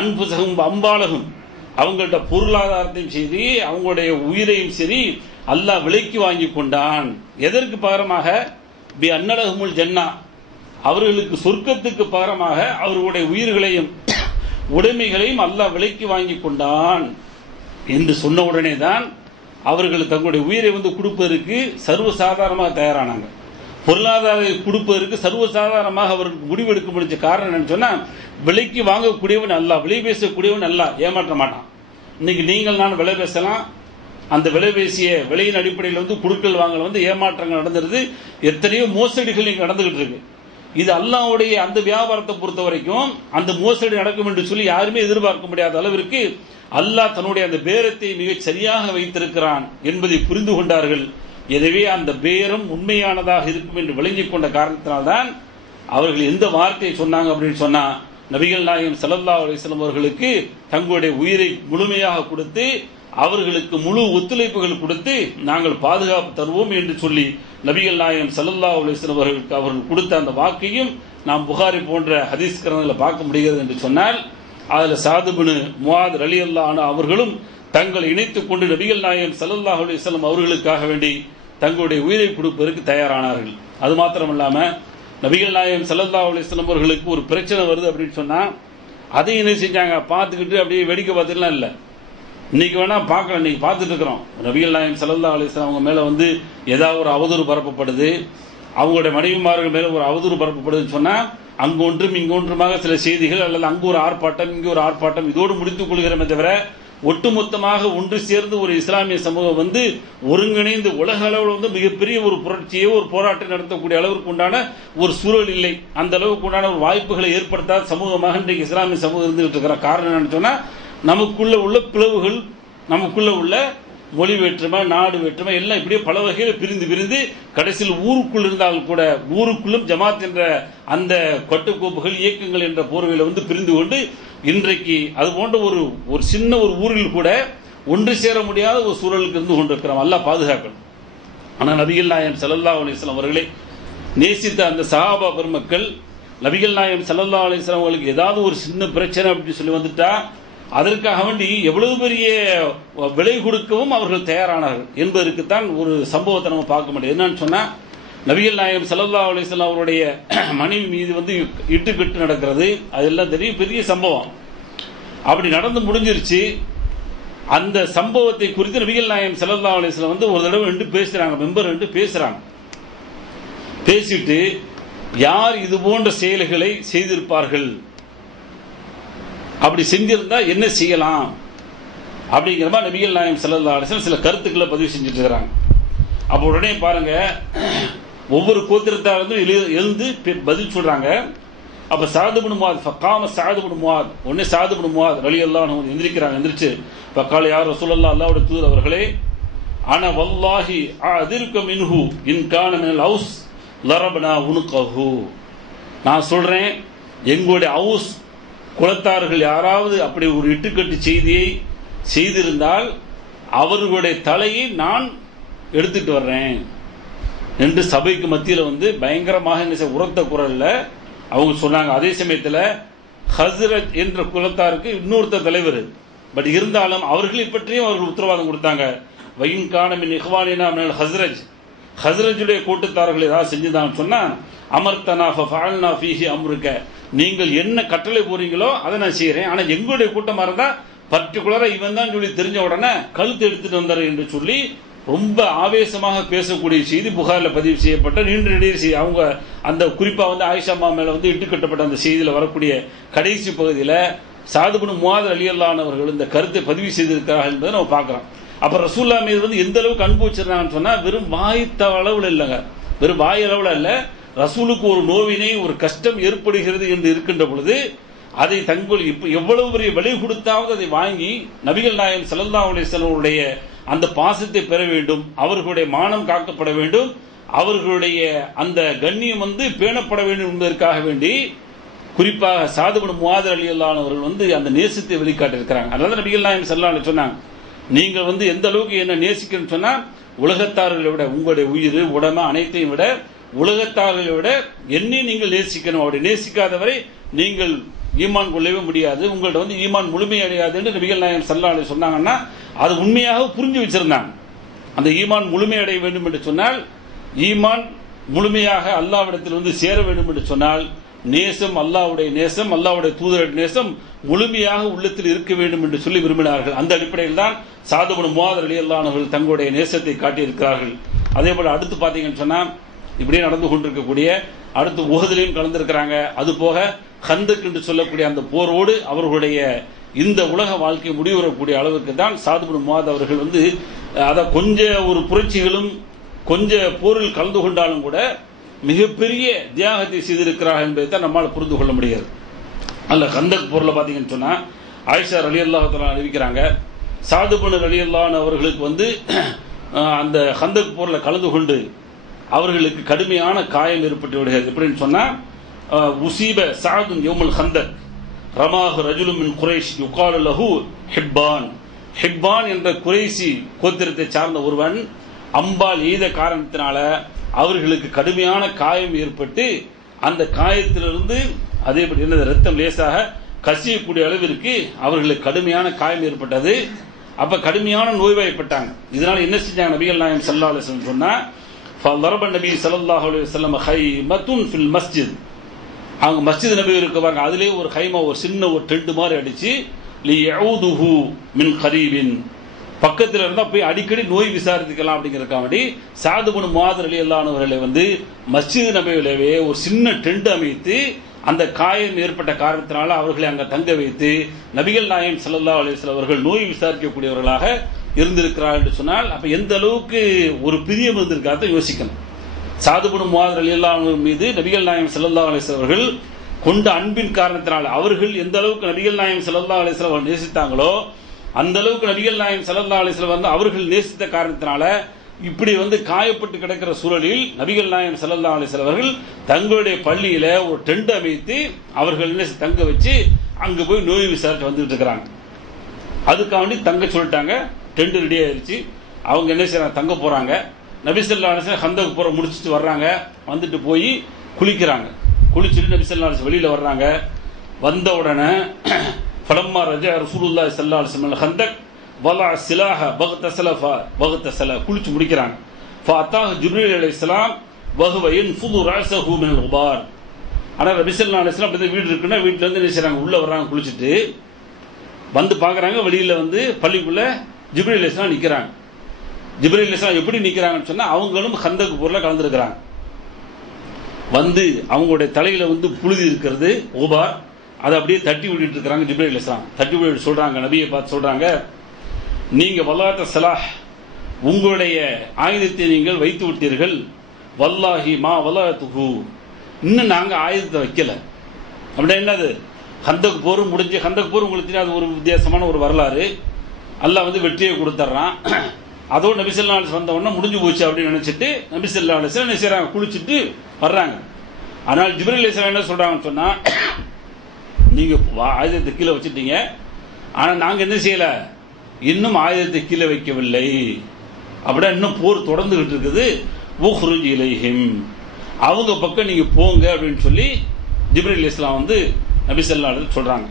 அன்ஃபுஸஹும் அம்வாலஹும், அவங்கள்ட்ட பொருளாதாரத்தையும் சரி அவங்களுடைய உயிரையும் சரி அல்லாஹ் விலைக்கு வாங்கி கொண்டான். எதற்கு பகரமாக, பி அன்னலஹுமுல் ஜன்னah, அவர்களுக்கு சொர்க்கத்துக்கு பகரமாக அவர்களுடைய உயிர்களையும் உடைமைகளையும் அல்லாஹ் விலைக்கு வாங்கி கொண்டான் என்று சொன்ன உடனே தான் அவர்கள் தங்களுடைய உயிரை வந்து கொடுப்பதற்கு சர்வசாதாரணமாக தயாரானாங்க. பொருளாதார கொடுப்பதற்கு சர்வசாதாரணமாக அவருக்கு முடிவெடுக்க முடிஞ்ச காரணம் என்னன்னு சொன்னா, விலைக்கு வாங்கக்கூடியவன் அல்ல, விலை பேசக்கூடியவன் அல்ல, ஏமாற்ற மாட்டான். இன்னைக்கு நீங்கள் நான் விலை பேசலாம், அந்த விலை பேசிய விலையின் அடிப்படையில் வந்து குடுக்கல் வாங்கல் வந்து ஏமாற்றங்கள் நடந்துருது, எத்தனையோ மோசடிகள் இங்க நடந்துகிட்டு இருக்கு. இது அல்லாஹ்வுடைய அந்த வியாபாரத்தை பொறுத்த வரைக்கும் அந்த மோசடி நடக்கும் என்று சொல்லி யாருமே எதிர்பார்க்க முடியாத அளவிற்கு அல்லாஹ் தன்னுடைய அந்த பேரத்தை மிகச் சரியாக வைத்திருக்கிறான் என்பதை புரிந்து கொண்டார்கள். எனவே அந்த பேரம் உண்மையானதாக இருக்கும் என்று விளங்கிக் கொண்ட காரணத்தினால்தான் அவர்கள் எந்த வார்த்தையை சொன்னாங்க அப்படின்னு சொன்னா, நபிகள் நாயகம் ஸல்லல்லாஹு அலைஹி வஸல்லம் அவர்களுக்கு தங்களுடைய உயிரை முழுமையாக கொடுத்து அவர்களுக்கு முழு ஒத்துழைப்புகள் கொடுத்து நாங்கள் பாதுகாப்பு தருவோம் என்று சொல்லி நபிகள் நாயகம் ஸல்லல்லாஹு அலைஹி வஸல்லம் அவர்களுக்கு அவர்கள் கொடுத்த அந்த வாக்கையும் நாம் புகாரி போன்ற ஹதீஸ் கிரந்தங்களை பார்க்க முடிகிறது என்று சொன்னால், அதில் சாத் இப்னு முஆத் ரலியல்லாஹு அன்ஹு அவர்களும் தங்களை இணைத்துக் கொண்டு நபிகள் நாயகம் ஸல்லல்லாஹு அலைஹி வஸல்லம் அவர்களுக்காக வேண்டி தங்களுடைய உயிரை கொடுப்பதற்கு தயாரானார்கள். அது மாத்திரமல்லாம நபிகள் நாயகம் ஸல்லல்லாஹு அலைஹி வஸல்லம் அவர்களுக்கு ஒரு பிரச்சனை வருது அப்படின்னு சொன்னா, அதையும் என்ன செஞ்சாங்க, பார்த்துக்கிட்டு அப்படியே வேடிக்கை பார்த்துட்டுலாம் இல்லை. இன்னைக்கு வேணா பார்க்கலாம், இன்னைக்கு பார்த்துட்டு இருக்கிறோம். நபிகள் நாயகம் ஸல்லல்லாஹு அலைஹி வஸல்லம் அவங்க மேல வந்து ஏதாவது ஒரு அவதூறு பரப்பப்படுது, அவங்களுடைய மனைவிமார்கள் மேல ஒரு அவதூறு பரப்பப்படுதுன்னு சொன்னா அங்கு ஒன்றும் இங்கு ஒன்றுமாக சில செய்திகள் அல்லது அங்கு ஒரு ஆர்ப்பாட்டம் இங்கு ஒரு ஆர்ப்பாட்டம் இதோடு முடித்துக் கொள்கிறோமே தவிர ஒட்டுமொத்தமாக ஒன்று சேர்ந்து ஒரு இஸ்லாமிய சமூகம் வந்து ஒருங்கிணைந்து உலக அளவில் வந்து மிகப்பெரிய ஒரு புரட்சியோ ஒரு போராட்டம் நடத்தக்கூடிய அளவுக்கு உண்டான ஒரு சூழல் இல்லை. அந்த அளவுக்கு உண்டான ஒரு வாய்ப்புகளை ஏற்படுத்தாத சமூகமாக இன்றைக்கு இஸ்லாமிய சமூகம் இருந்துகிட்டு இருக்கிற காரணம் என்னன்னு சொன்னா, நமக்குள்ள உள்ள பிளவுகள், நமக்குள்ள உள்ள மொழி வேற்றுமை, நாடு வேற்றுமை எல்லாம் இப்படியே பல வகையில் பிரிந்து பிரிந்து கடைசியில் ஊருக்குள் இருந்தாலும் கூட ஊருக்குள்ளும் ஜமாத் என்ற அந்த கட்டுக்கோப்புகள் இயக்கங்கள் என்ற போர்வையில் வந்து பிரிந்து கொண்டு இன்றைக்கு அது போன்ற ஒரு சின்ன ஒரு ஊரில் கூட ஒன்று சேர முடியாத ஒரு சூழலுக்கு இருந்து கொண்டிருக்கிறோம். அல்லாஹ் பாதுகாக்கணும். ஆனால் நபிகள் நாயகம் ஸல்லல்லாஹு அலைஹி வஸல்லம் அவர்களை நேசித்த அந்த சஹாபா பெருமக்கள் நபிகள் நாயகம் ஸல்லல்லாஹு அலைஹி வஸல்லம் அவர்களுக்கு ஏதாவது ஒரு சின்ன பிரச்சனை அப்படின்னு சொல்லி வந்துட்டா அதற்காக வேண்டி எவ்வளவு பெரிய விலை கொடுக்கவும் அவர்கள் தயாரானார்கள் என்பதற்குத்தான் ஒரு சம்பவத்தை நம்ம பார்க்க முடியும். என்னன்னு சொன்னா, நபிகள் நாயகம் ஸல்லல்லாஹு அலைஹி வஸல்லம் அவருடைய மனைவி மீது வந்து இட்டுக்கட்டு நடக்கிறது, அதெல்லாம் தெரியும், பெரிய சம்பவம். அப்படி நடந்து முடிஞ்சிருச்சு. அந்த சம்பவத்தை குறித்து நபிகள் நாயகம் ஸல்லல்லாஹு அலைஹி வஸல்லம் வந்து ஒரு தடவை ரெண்டு பேசுறாங்க, மெம்பர் ரெண்டு பேசுறாங்க. பேசிட்டு யார் இது போன்ற செயல்களை செய்திருப்பார்கள், அப்படி செஞ்சிருந்தா என்ன செய்யலாம் அப்படிங்கிற மாதிரி நபிகள் நாயகம் ஸல்லல்லாஹு அலைஹி வஸல்லம் சில கருத்துக்களை பதிவு செஞ்சுட்டு இருக்கிறாங்க. அப்ப உடனே பாருங்க, ஒவ்வொரு கோத்திரத்தாரும் எழுந்து பதில் சொல்றாங்க. அப்ப சஅத் இப்னு முஆத் ஃபகாம சஅத் இப்னு முஆத், உடனே சஅத் இப்னு முஆத் ரலியல்லாஹு அன்ஹு எந்திரிக்கிறாங்க. எந்திரிச்சு ஃபகால யா ரசூலல்லாஹ், அல்லாஹ்வுடைய தூதர் அவர்களே, அன வல்லாஹி அஅதிருக்கு மின்ஹு இன் கான மினல் ஔஸ் லரப்னா உன்கஹு, நான் சொல்றேன் எங்களுடைய ஔஸ் குலத்தார்கள் யாராவது அப்படி ஒரு இட்டுக்கட்டு செய்தியை செய்திருந்தால் அவர்களுடைய தலையை நான் எடுத்துட்டு வர்றேன் என்று சபைக்கு மத்தியில் வந்து பயங்கரமாக உரத்த குரல்ல அவங்க சொன்னாங்க. அதே சமயத்தில் ஹஸ்ரஜ் என்ற குலத்தாருக்கு இன்னொருத்தர் தலைவர், பட் இருந்தாலும் அவர்களை பற்றியும் அவர்கள் உத்தரவாதம் கொடுத்தாங்க. வயின் காணமின் இஹ்வானினா மினல் ஹஸ்ரஜ், ஹஸ்ரஜுடைய கூட்டத்தார்கள் ஏதாவது செஞ்சுதான் சொன்னா அமர்த்தனா ஃபஅல்னா ஃபீஹி அம்ருக, நீங்கள் என்ன கட்டளை போறீங்களோ அதை நான் செய்யறேன், ஆனா எங்களுடைய கூட்டமா இருந்தா பர்டிகுலரா இவன் தான் சொல்லி தெரிஞ்ச உடனே கழுத்து எடுத்துட்டு வந்தாரு என்று சொல்லி ரொம்ப ஆவேசமாக பேசக்கூடிய செய்தி புகார்ல பதிவு செய்யப்பட்ட நீண்ட நெடிய செய்தி. அவங்க அந்த குறிப்பா வந்து ஆயிஷா அம்மா மேல வந்து இட்டுக்கட்டப்பட்ட அந்த செய்தியில வரக்கூடிய கடைசி பகுதியில சஅத் இப்னு முஆத் ரலியல்லாஹு அன்ஹு அவர்கள் இந்த கருத்தை பதிவு செய்திருக்கிறார்கள் என்பதை நம்ம பார்க்கிறோம். அப்ப ரசூலுல்லாஹ் மீது வந்து எந்த அளவுக்கு அன்பு வச்சிருந்தாங்கன்னு சொன்னா வெறும் வாய்த்த அளவுல இல்லைங்க, வெறும் வாய் அளவுல இல்ல, ரசூலுக்கு ஒரு நோவினை ஒரு கஷ்டம் ஏற்படுகிறது என்று இருக்கின்ற பொழுது அதை தங்கள் எவ்வளவு பெரிய விலை கொடுத்தாவது அதை வாங்கி நபிகள் நாயகம் ஸல்லல்லாஹு அலைஹி வஸல்லம் அந்த பாசத்தை பெற வேண்டும், அவர்களுடைய மானம் காக்கப்பட வேண்டும், அவர்களுடைய அந்த கண்ணியம் வந்து பேணப்பட வேண்டும் என்பதற்காக வேண்டி குறிப்பாக சஅத் இப்னு முஆத் ரலியல்லாஹு அன்ஹு அவர்கள் வந்து அந்த நேசத்தை வெளிக்காட்டியிருக்கிறாங்க. அதனால நபிகள் நாயகம் ஸல்லல்லாஹு அலைஹி சொன்னாங்க, நீங்கள் வந்து எந்த அளவுக்கு என்ன நேசிக்கணும்னு சொன்னா உலகத்தார்களை விட உங்களுடைய உயிர் உடமை அனைத்தையும் விட உலகத்தார்களை விட என்னை நீங்கள் நேசிக்கணும். அப்படி நேசிக்காதவரை நீங்கள் ஈமான் கொள்ளவே முடியாது, உங்கள்ட்ட வந்து ஈமான் முழுமையடையாது என்று நபிகள் நாயகம் ஸல்லல்லாஹு அலைஹி சொன்னாங்கன்னா அது உண்மையாக புரிஞ்சு வச்சிருந்தாங்க. அந்த ஈமான் முழுமையடைய வேண்டும் என்று சொன்னால், ஈமான் முழுமையாக அல்லாஹ்விடத்தில் வந்து சேர வேண்டும் என்று சொன்னால் நேசம், அல்லாஹ்வுடைய நேசம், அல்லாஹ்வுடைய தூதருடைய நேசம் முழுமையாக உள்ளத்தில் இருக்க வேண்டும் என்று சொல்லி விரும்பினார்கள். அந்த அடிப்படையில் தான் சஅத் இப்னு முஆத் ரலியல்லாஹு அன்ஹு அவர்கள் தங்களுடைய நேசத்தை காட்டியிருக்கிறார்கள். அதே போல அடுத்து பார்த்தீங்கன்னு சொன்னா இப்படியே நடந்து கொண்டிருக்கக்கூடிய அடுத்து உஹதிலையும் கலந்திருக்கிறாங்க. அது போக ஹந்தக் என்று சொல்லக்கூடிய அந்த போரோடு அவர்களுடைய இந்த உலக வாழ்க்கை முடிவுறக்கூடிய அளவுக்கு தான் சஅத் இப்னு முஆத் அவர்கள் வந்து அத கொஞ்ச ஒரு புரட்சிகளும் கொஞ்ச போரில் கலந்து கொண்டாலும் கூட மிகப்பெரிய தியாகத்தை செய்திருக்கிறார்கள் என்பதை தான் நம்மால் புரிந்து கொள்ள முடியாது. அல்ல ஹந்தக் போர்ல பாத்தீங்கன்னு சொன்னா ஆயிஷா ரலியல்லாஹு தஆலா அறிவிக்கிறாங்க, சஅத் இப்னு ரலியல்லாஹு அன்ஹு அவர்களுக்கு வந்து அந்த ஹந்தக் போர்ல கலந்து கொண்டு அவர்களுக்கு கடுமையான காயம் ஏற்பட்டு விடுகிறது. எப்படின்னு சொன்னா உசீப சஅத் யௌமுல் ஹந்தக் ரமாஹு ரஜுலுன் மின் குரைஷ் யுகாலு லஹு ஹிப்பான், ஹிப்பான் என்ற குறைசி கோத்திரத்தை சார்ந்த ஒருவன் அம்பால் எய்த காரணத்தினால அவர்களுக்கு கடுமையான காயம் ஏற்பட்டு அந்த காயத்திலிருந்து அதேபடி என்ன ரத்தம் லேசாக கசியக்கூடிய அளவிற்கு அவர்களுக்கு கடுமையான காயம் ஏற்பட்டது. அப்ப கடுமையான நோய்வாய்ப்பட்டாங்க. இதனால என்ன செஞ்சாங்க நபிகள் நாயகம் ஸல்லல்லாஹு அலைஹி வஸல்லம் சொன்னா, ஃபலரப நபி ஸல்லல்லாஹு அலைஹி வஸல்லம் ஹைமத்துன் ஃபில் மஸ்ஜித், அவங்க மஸ்ஜித் நபி இருக்க பாருங்க, அதுலேயே ஒரு ஹைமா, ஒரு சின்ன ஒரு டென்ட் மாதிரி அடிச்சு லியஊதுஹு மின் கரீபின், பக்கத்தில் இருந்தால் போய் அடிக்கடி நோய் விசாரித்துக்கலாம் அப்படிங்கிறக்காண்டி சஅத் இப்னு முஆத் ரலியல்லாஹு அன்ஹு அவர்களை வந்து மஸ்ஜித் நபியிலேயே ஒரு சின்ன டென்ட் அமைத்து அந்த காயம் ஏற்பட்ட காரணத்தினால அவர்களை அங்கே தங்க வைத்து நபிகள் நாயகம் ஸல்லல்லாஹு அலைஹி வஸல்லம் அவர்கள் நோய் விசாரிக்கக்கூடியவர்களாக இருந்திருக்கிறார் என்று சொன்னால் அப்ப எந்த அளவுக்கு ஒரு பிரியம் இருந்திருக்காத யோசிக்கணும். சஅத் இப்னு முஆத் ரலியல்லாஹு அன்ஹு மீது நபிகள் நாயகம் ஸல்லல்லாஹு அலைஹி வஸல்லம் அவர்கள் கொண்ட அன்பின் காரணத்தினால அவர்கள் எந்த அளவுக்கு நபிகள் நாயகம் ஸல்லல்லாஹு அலைஹி வஸல்லம் நேசித்தாங்களோ அந்த அளவுக்கு நபிகள் நாயகம் ஸல்லல்லாஹு அலைஹி வஸல்லம் வந்து அவர்கள் நேசித்த காரணத்தினால இப்படி வந்து காயப்பட்டு கிடக்கிற சூழலில் நபிகள் நாயகம் ஸல்லல்லாஹு அலைஹி வஸல்லம் அவர்கள் தங்களுடைய பள்ளியில ஒரு டென்ட் அமைத்து அவர்கள் தங்க வச்சு அங்க போய் நோய் விசாரிச்சு வந்துட்டு இருக்கிறாங்க. அதுக்காண்டி தங்க சொல்லிட்டாங்க. டென்ட் ரெடி ஆயிடுச்சு. அவங்க என்ன செய்யறாங்க, தங்க போறாங்க. நபி ஸல்லல்லாஹு அலைஹி வஸல்லம் ஹந்தக் போற முடிச்சுட்டு வர்றாங்க. வந்துட்டு போய் குளிக்கிறாங்க. குளிச்சுட்டு நபி ஸல்லல்லாஹு அலைஹி வஸல்லம் வெளியில வர்றாங்க. வந்த உடனே ஃபலம்மா ரஜா ரசூலுல்லாஹி ஸல்லல்லாஹு அலைஹி வஸல்லம் ஹந்தக் வலா சிலாஹ பகதஸல குளிச்சு முடிக்கிறாங்க. ஃபஅதாக ஜிப்ரீல் அலைஹிஸ்ஸலாம் வஹுவ யன்ஃபுது ரஅஸஹு மினல் குபார். ஆனா நபி ஸல்லல்லாஹு அலைஹி வஸல்லம் அப்படியே வீடு இருக்குன்னா வீட்ல இருந்து என்ன செய்றாங்க, உள்ள வர்றாங்க. குளிச்சுட்டு வந்து பார்க்கறாங்க, வெளியில வந்து பள்ளிக்குள்ள ஜிப்ரீல் அலைஹிஸ்ஸலாம் நிக்கிறாங்க. ஜிப்ரீல் அலைஹிஸ்ஸலாம் எப்படி நிக்கிறாங்கன்னு சொன்னா அவங்களும் ஹந்தக் போர்ல கலந்துருக்கிறாங்க. வந்து அவங்களுடைய தலையில வந்து புழுதி இருக்கிறது குபார், அதை அப்படியே தட்டி விட்டுட்டு இருக்காங்க. ஜிப்ரீல் அலைஹிஸ்ஸலாம் தட்டி விட்டு சொல்றாங்க, நபியை பார்த்து சொல்றாங்க, நீங்க வல்லாத்த சலாஹ் உங்களுடைய ஆயுதத்தை நீங்கள் வைத்து விட்டீர்கள். வல்லாஹி மா வல்லாத்துஹு, இன்னும் நாங்க ஆயுதத்தை வைக்கல. அப்படின்னா என்னது, ஹந்தக் போர் முடிஞ்சு, ஹந்தக் போர் உங்களுக்கு தெரியாது, ஒரு வித்தியாசமான ஒரு வரலாறு. அல்லாஹ் வந்து வெற்றியை கொடுத்துட்றான். அதோடு நபி ஸல்லல்லாஹு அலைஹி வஸல்லம் வந்த உடனே முடிஞ்சு போச்சு அப்படின்னு நினைச்சிட்டு நபி ஸல்லல்லாஹு அலைஹி வஸல்லம் என்ன செய்றாங்க, குளிச்சுட்டு வர்றாங்க. ஆனால் ஜிப்ரீல் அலைஹிஸ்ஸலாம் என்ன சொல்றாங்கன்னு சொன்னா, நீங்க ஆயுதத்தை கீழே வச்சுட்டீங்க, ஆனா நாங்க என்ன செய்யல, இன்னும் ஆயுதத்தை கீழே வைக்கவில்லை. அப்படின்னா இன்னும் போர் தொடர்ந்துகிட்டு இருக்குது. உஹ்ருஜ் இலைஹிம், அவங்க பக்கம் நீங்க போங்க அப்படின்னு சொல்லி ஜிப்ரீல் அலைஹிஸ்ஸலாம் வந்து நபி ஸல்லல்லாஹு அலைஹி வஸல்லம் சொல்றாங்க.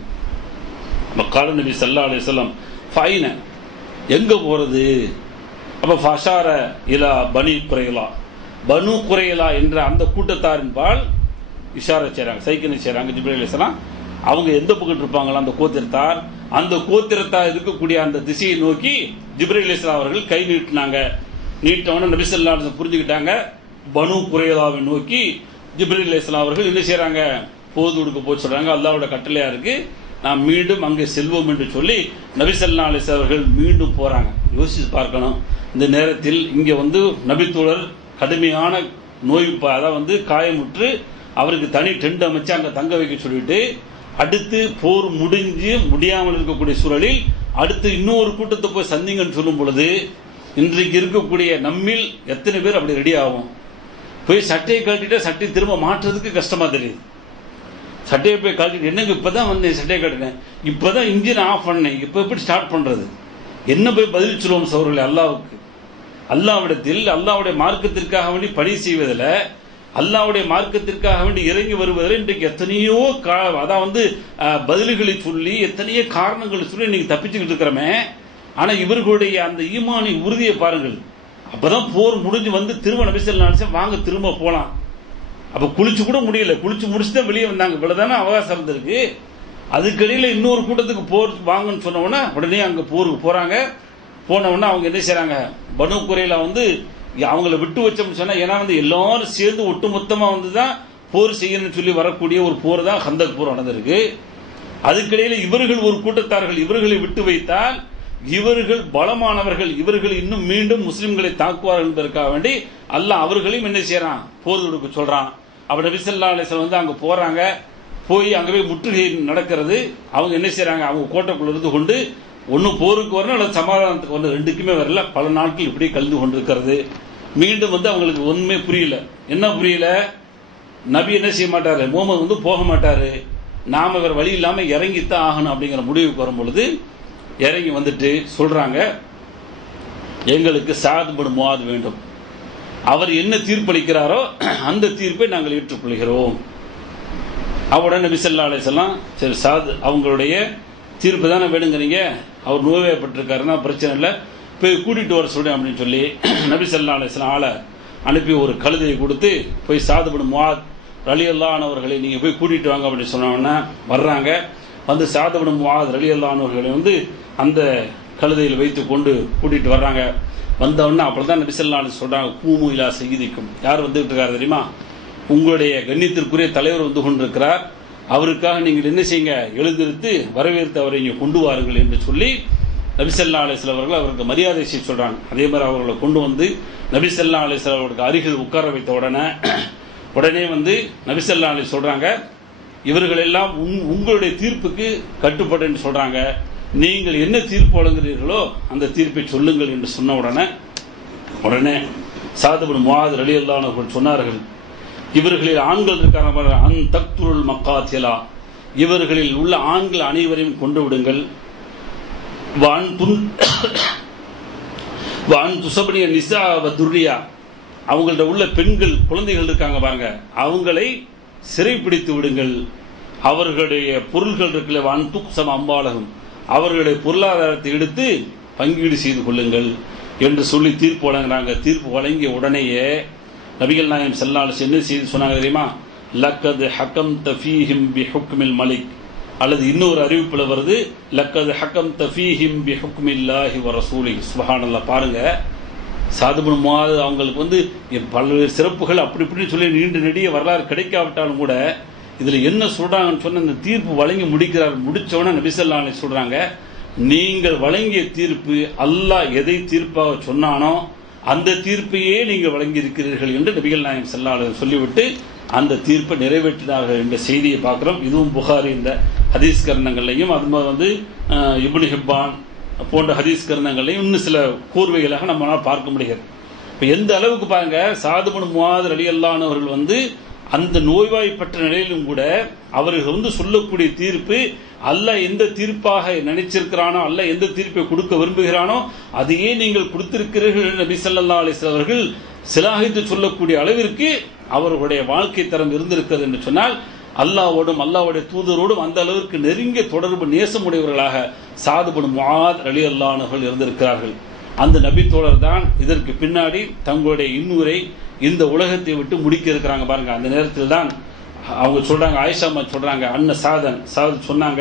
மக்கால நபி ஸல்லல்லாஹு அலைஹி வஸல்லம் ஃபைன, எங்க போறது? அப்ப ஃபஷார இலா பனி குரைலா, பனு குரைலா என்ற அந்த கூட்டத்தாரின் பால் இஷாரா செய்றாங்க, சைக்கினை செய்றாங்க ஜிப்ரீல் அலைஹிஸ்ஸலாம். அவங்க எந்த பக்கம் இருப்பாங்களா அந்த கோத்திரத்தார், அந்த கோத்திரத்தார் இருக்கக்கூடிய அந்த திசையை நோக்கி ஜிப்ரீல் அலைஹிஸ்ஸலாம் அவர்கள் கை நீட்டினாங்க. நீட்டவன நபி ஸல்லல்லாஹு அலைஹி வஸல்லம் புரிஞ்சுக்கிட்டாங்க. பனு குரைலாவை நோக்கி ஜிப்ரீல் அலைஹிஸ்ஸலாம் அவர்கள் என்ன செய்றாங்க, போது கொடுக்க போய் சொல்றாங்க, அல்லாஹ்வோட கட்டளையா இருக்கு, நாம் மீண்டும் அங்கே செல்வோம் என்று சொல்லி நபி ஸல்லல்லாஹு அலைஹி வஸல்லம் அவர்கள் மீண்டும் போறாங்க. யோசிச்சு பார்க்கணும், இந்த நேரத்தில் இங்க வந்து நபித்தோழர் கடுமையான நோய், அதான் வந்து காயமுற்று அவருக்கு தனி டென்ட் அமைச்சு அங்க தங்க வைக்க சொல்லிட்டு, அடுத்து போர் முடிஞ்சு முடியாமல் இருக்கக்கூடிய சூழலில் அடுத்து இன்னொரு கூட்டத்தை போய் சந்திங்கன்னு சொல்லும் பொழுது இன்றைக்கு இருக்கக்கூடிய நம்மில் எத்தனை பேர் அப்படி ரெடி ஆகும்? போய் சட்டையை கழட்டிட்டு சட்டை திரும்ப மாற்றுறதுக்கு கஷ்டமா தெரியுது. சட்டையை போய் கழட்டிட்டு, என்னங்க இப்பதான் வந்து சட்டையை கட்டினேன், இப்பதான் இன்ஜின் ஆஃப் பண்ணேன், இப்ப எப்படி ஸ்டார்ட் பண்றது, என்ன போய் பதில் சொல்லுவோம் சகோதரர்களே? அல்லாஹ்வுக்கு, அல்லாஹ்விடத்தில் அல்லாஹ்வுடைய மார்க்கத்திற்காக வேண்டி பணி செய்வதில், அல்லாஹ்வுடைய மார்க்கத்திற்காக வேண்டி இறங்கி வருவதில் இன்றைக்கு எத்தனையோ அதான் வந்து பதில்களை சொல்லி எத்தனையோ காரணங்களை சொல்லி இன்னைக்கு தப்பிச்சுக்கிட்டு இருக்கிறோமே. ஆனா இவர்களுடைய அந்த ஈமானி உறுதியை பாருங்கள். அப்பதான் போர் முடிஞ்சு வந்து திரும்ப நபி ஸல்லல்லாஹு அலைஹி வஸல்லம் வாங்க திரும்ப போலாம். அப்ப குளிச்சு கூட முடியல, குளிச்சு முடிச்சுதான் வெளியே வந்தாங்க. இவ்வளவுதானே அவகாசம் இருந்திருக்கு. அதுக்கடியில இன்னொரு கூட்டத்துக்கு போர் வாங்கன்னு சொன்ன உடனே உடனே அங்க போருக்கு போறாங்க. போன உடனே அவங்க என்ன செய்றாங்க, பனு குரைலா வந்து அவங்களை விட்டு வச்சோம்னு சொன்னா, ஏன்னா வந்து எல்லாரும் சேர்ந்து ஒட்டுமொத்தமா வந்துதான் போர் செய்யணும்னு சொல்லி வரக்கூடிய ஒரு போர் தான் ஹந்தக் போர் நடந்திருக்கு. அதுக்கிடையில இவர்கள் ஒரு கூட்டத்தார்கள் இவர்களை விட்டு வைத்தால் இவர்கள் பலமானவர்கள், இவர்கள் இன்னும் மீண்டும் முஸ்லிம்களை தாக்குவார்கள் என்பதற்காக வேண்டி அல்லாஹ் அவர்களையும் என்ன செய்யறான், போர் தொடுக்க சொல்றான். அப்ப நபி ஸல்லல்லாஹு அலைஹி வஸல்லம் வந்து அங்க போறாங்க. போய் அங்கவே முற்றுகை நடக்கிறது. அவங்க என்ன செய்யறாங்க, அவங்க கோட்டைக்குள்ள இருந்து கொண்டு ஒன்னு போருக்கு வரணும் அல்லது சமாதானத்துக்கு வரணும், ரெண்டுக்குமே வரல. பல நாட்கள் இப்படி கலந்து கொண்டிருக்கிறது. மீண்டும் வந்து அவங்களுக்கு ஒண்ணுமே புரியல. என்ன புரியல, நபி என்ன செய்ய மாட்டாரு, முஹம்மது வந்து போக மாட்டாரு, நாம வேற வழி இல்லாம இறங்கித்தான் ஆகணும் அப்படிங்கிற முடிவுக்கு வரும் பொழுது இறங்கி வந்துட்டு சொல்றாங்க, எங்களுக்கு சஅத் இப்னு முஆத் வேண்டும், அவர் என்ன தீர்ப்பளிக்கிறாரோ அந்த தீர்ப்பை நாங்கள் ஏற்றுக்கொள்கிறோம். அவருடன் நபி ஸல்லல்லாஹு அலைஹி வஸல்லம், சரி சஅத் அவங்களுடைய தீர்ப்பு தானே வேணுங்கிறீங்க, அவர் நோய்வாய்ப்பட்டிருக்காருன்னா பிரச்சனை இல்லை, போய் கூட்டிட்டு வர சொல்றேன் அப்படின்னு சொல்லி நபி ஸல்லல்லாஹு அலைஹி வஸல்லம் ஆளை அனுப்பி ஒரு கழுதையை கொடுத்து போய் சஅத் இப்னு முஆத் ரலியல்லாஹு அவர்களை நீங்கள் போய் கூட்டிகிட்டு வாங்க அப்படின்னு சொன்னோன்னா வர்றாங்க. வந்து சஅத் இப்னு முஆத் ரலியல்லாஹு அவர்களை வந்து அந்த கழுதையில் வைத்து கொண்டு கூட்டிகிட்டு வர்றாங்க. வந்தவொடனே அப்படி தான் நபி ஸல்லல்லாஹு அலைஹி வஸல்லம் சொல்கிறாங்க, கூமு இலா சய்யிதிக்கும். யார் வந்துகிட்டு இருக்காரு தெரியுமா? உங்களுடைய கண்ணியத்திற்குரிய தலைவர் வந்து கொண்டிருக்கிறார். அவருக்காக நீங்கள் என்ன செய்யுங்க, எழுந்திருத்து வரவேற்று அவரை இங்கே கொண்டு வாருங்கள் என்று சொல்லி நபி ஸல்லல்லாஹு அலைஹி வஸல்லம் அவர்கள் அவருக்கு மரியாதை செய்ய சொல்கிறாங்க. அதே மாதிரி அவர்களை கொண்டு வந்து நபி ஸல்லல்லாஹு அலைஹி வஸல்லம் அவருக்கு அருகில் உட்கார வைத்த உடனே வந்து நபி ஸல்லல்லாஹு அலைஹி சொல்கிறாங்க, இவர்கள் எல்லாம் உங்களுடைய தீர்ப்புக்கு கட்டுப்பட்டு சொல்கிறாங்க. நீங்கள் என்ன தீர்ப்பு வழங்குகிறீர்களோ அந்த தீர்ப்பை சொல்லுங்கள் என்று சொன்ன உடனே சஅத் இப்னு முஆத் ரலியல்லாஹு அன்ஹு அவர்கள் சொன்னார்கள், இவர்களில் ஆண்கள் இருக்காங்க, அன் தக்துல் மக்காத்திலா, இவர்களில் உள்ள ஆண்கள் அனைவரையும் கொண்டு விடுங்கள். வான் துசபனிய நிசா துர்ரியா, அவங்கள்ட்ட உள்ள பெண்கள் குழந்தைகள் இருக்காங்க பாருங்க, அவங்களை சிறைப்பிடித்து விடுங்கள். அவர்களுடைய பொருள்கள் இருக்குல்ல, வான் துக்சம் அம்பாலகம், அவர்களுடைய பொருளாதாரத்தை எடுத்து பங்கீடு செய்து கொள்ளுங்கள் என்று சொல்லி தீர்ப்பு வழங்குறாங்க. தீர்ப்பு வழங்கிய உடனேயே நபிகள் நாயகம் ஸல்லல்லாஹு அலைஹி வஸல்லம் என்ன செய்து சொன்னாங்க தெரியுமா? லக்கத் ஹக்கம்த ஃபீஹிம் பிஹுக்மில் மலிக், அல்லது இன்னொரு அறிவிப்பில் வருது, லக்கத் ஹக்கம்த ஃபீஹிம் பிஹுக்மில்லாஹி வ ரசூலிஹி. சுப்ஹானல்லாஹ். பாருங்க, சஅத் இப்னு முஆத் அவங்களுக்கு வந்து பல்வேறு சிறப்புகள் அப்படி இப்படின்னு சொல்லி நீண்ட நெடிய வரலாறு கிடைக்காவிட்டாலும் கூட இதுல என்ன சொல்றாங்கன்னு சொன்ன இந்த தீர்ப்பு வழங்கி முடிச்சவன நபி ஸல்லல்லாஹு அலைஹி சொல்றாங்க, நீங்கள் வழங்கிய தீர்ப்பு அல்லாஹ் எதை தீர்ப்பாக சொன்னானோ அந்த தீர்ப்பையே நீங்கள் வழங்கி இருக்கிறீர்கள் என்று நபிகள் நாயகம் ஸல்லல்லாஹு அலைஹி சொல்லிவிட்டு அந்த தீர்ப்பை நிறைவேற்றினார்கள் என்ற செய்தியை பார்க்கிறோம். இதுவும் புகாரி இந்த ஹதீஸ் கர்ணங்களையும் அது மாதிரி வந்து இப்னு ஹிப்பான் போன்ற ஹதீஸ் கர்ணங்களையும் இன்னும் சில கூர்வைகளாக நம்மளால் பார்க்க முடியாது. இப்போ எந்த அளவுக்கு பாருங்க, சஅத் இப்னு முஆத் ரலியல்லாஹு அன்ஹு அவர்கள் வந்து அந்த நோய்வாய்ப்பட்ட நிலையிலும் கூட அவர்கள் வந்து சொல்லக்கூடிய தீர்ப்பு அல்லாஹ் எந்த தீர்ப்பாக நினைச்சிருக்கிறானோ, அல்லாஹ் எந்த தீர்ப்பை கொடுக்க விரும்புகிறானோ அதையே நீங்கள் கொடுத்திருக்கிறீர்கள் என்று நபி ஸல்லல்லாஹு அலைஹி வஸல்லம் அவர்கள் சிலாகித்து சொல்லக்கூடிய அளவிற்கு அவர்களுடைய வாழ்க்கை தரம் இருந்திருக்கிறது என்று சொன்னால், அல்லாஹ்வோடும் அல்லாஹ்வுடைய தூதரோடும் அந்த அளவிற்கு நெருங்கிய தொடர்பு நேசமுடையவர்களாக சஅத் இப்னு முஆத் ரலியல்லாஹு அன்ஹு இருக்கிறார்கள். அந்த நபி தோழர் தான் இதற்கு பின்னாடி தங்களுடைய இன்னுரை இந்த உலகத்தை விட்டு முடிக்க இருக்கிறாங்க பாருங்க. அந்த நேரத்தில் தான் அவங்க சொல்றாங்க, ஆயிஷா அம்மா சொல்றாங்க, சாதத் சொன்னாங்க,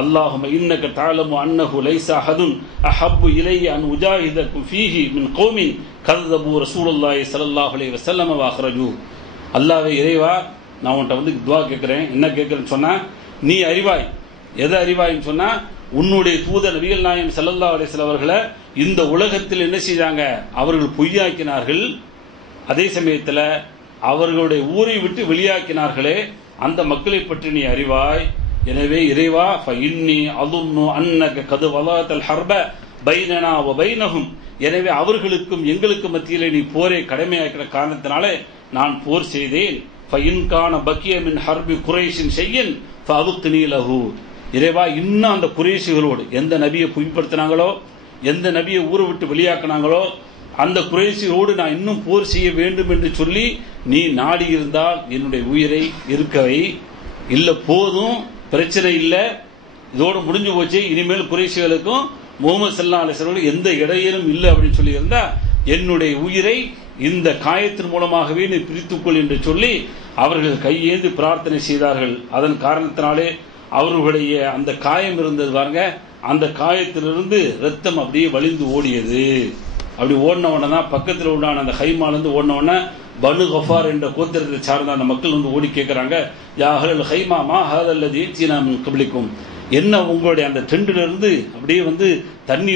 அல்லாஹும்ம இன்னக தஅலமு அன்னஹு லைஸ அஹதுன் அஹப்பு இலைய அன் உஜாஹிதகும் ஃபீஹி மின் கௌமின் கذبு ரசூலுல்லாஹி ஸல்லல்லாஹு அலைஹி வஸல்லம் வ அக்ரஜு. அல்லாஹ்வே, இறைவா, நான் உன்கிட்ட வந்து துஆ கேட்கிறேன். என்ன கேட்கிறேன்னு சொன்னா, நீ அறிவாய். எதை அறிவாயின்னு சொன்னா, உன்னுடைய தூதர் நபிகள் நாயகம் ஸல்லல்லாஹு அலைஹி வஸல்லம் அவர்களை இந்த உலகத்தில் என்ன செய்தாங்க, அவர்கள் பொய்யாக்கினார்கள். அதே சமயத்தில் அவர்களுடைய ஊரை விட்டு வெளியாக்கினார்களே, அந்த மக்களை பற்றி நீ அறிவாய். எனவே இறைவா, ஃபஇன்னி அظن அன்னக கத் வலாத்தல் ஹர்ப பைனனா வ பைனஹும், எனவே அவர்களுக்கும் எங்களுக்கும் மத்தியிலே நீ போரை கடமையாக்கிற காரணத்தினாலே நான் போர் செய்தேன். ஃபஇன் கான பக்கிய மின் ஹர்பி குரைஷின் ஷையன் ஃபஅப்கினி லஹு, இறைவா, இன்னும் அந்த குறைஷிகளோடு எந்த நபியை பொய்ப்படுத்தினாங்களோ, எந்த நபியை ஊரை விட்டு வெளியாக்கினாங்களோ அந்த குறைஷிகளோடு நான் இன்னும் போர் செய்ய வேண்டும் என்று சொல்லி நீ நாடி இருந்தால் என்னுடைய உயிரை இருக்கவை. இல்லை, போதும், பிரச்சனை இல்லை, இதோடு முடிஞ்சு போச்சு, இனிமேல் குறைஷிகளுக்கும் முஹம்மது ஸல்லல்லாஹு அலைஹி வஸல்லம் எந்த இடையிலும் இல்லை அப்படின்னு சொல்லி இருந்தா என்னுடைய உயிரை இந்த காயத்தின் மூலமாகவே நீ பிரித்துக்கொள் என்று சொல்லி அவர்கள் கையேந்து பிரார்த்தனை செய்தார்கள். அதன் காரணத்தினாலே அவர்களுடைய அந்த காயம் இருந்தது பாருங்க, அந்த காயத்திலிருந்து ரத்தம் அப்படியே வழிந்து ஓடியது. அப்படி ஓடின உடனே தான் பக்கத்தில் உண்டான அந்த ஹைமாலேருந்து ஓடின உடனே பனு கஃபார் என்ற கோத்திரத்தை சார்ந்த அந்த மக்கள் வந்து ஓடி கேட்குறாங்க, யா அஹ்லல் ஹைமா மா ஹாதல்லதி ஜீனா மின் கப்லிக்கும், என்ன உங்களுடைய அந்த டெண்டிலிருந்து அப்படியே வந்து தண்ணி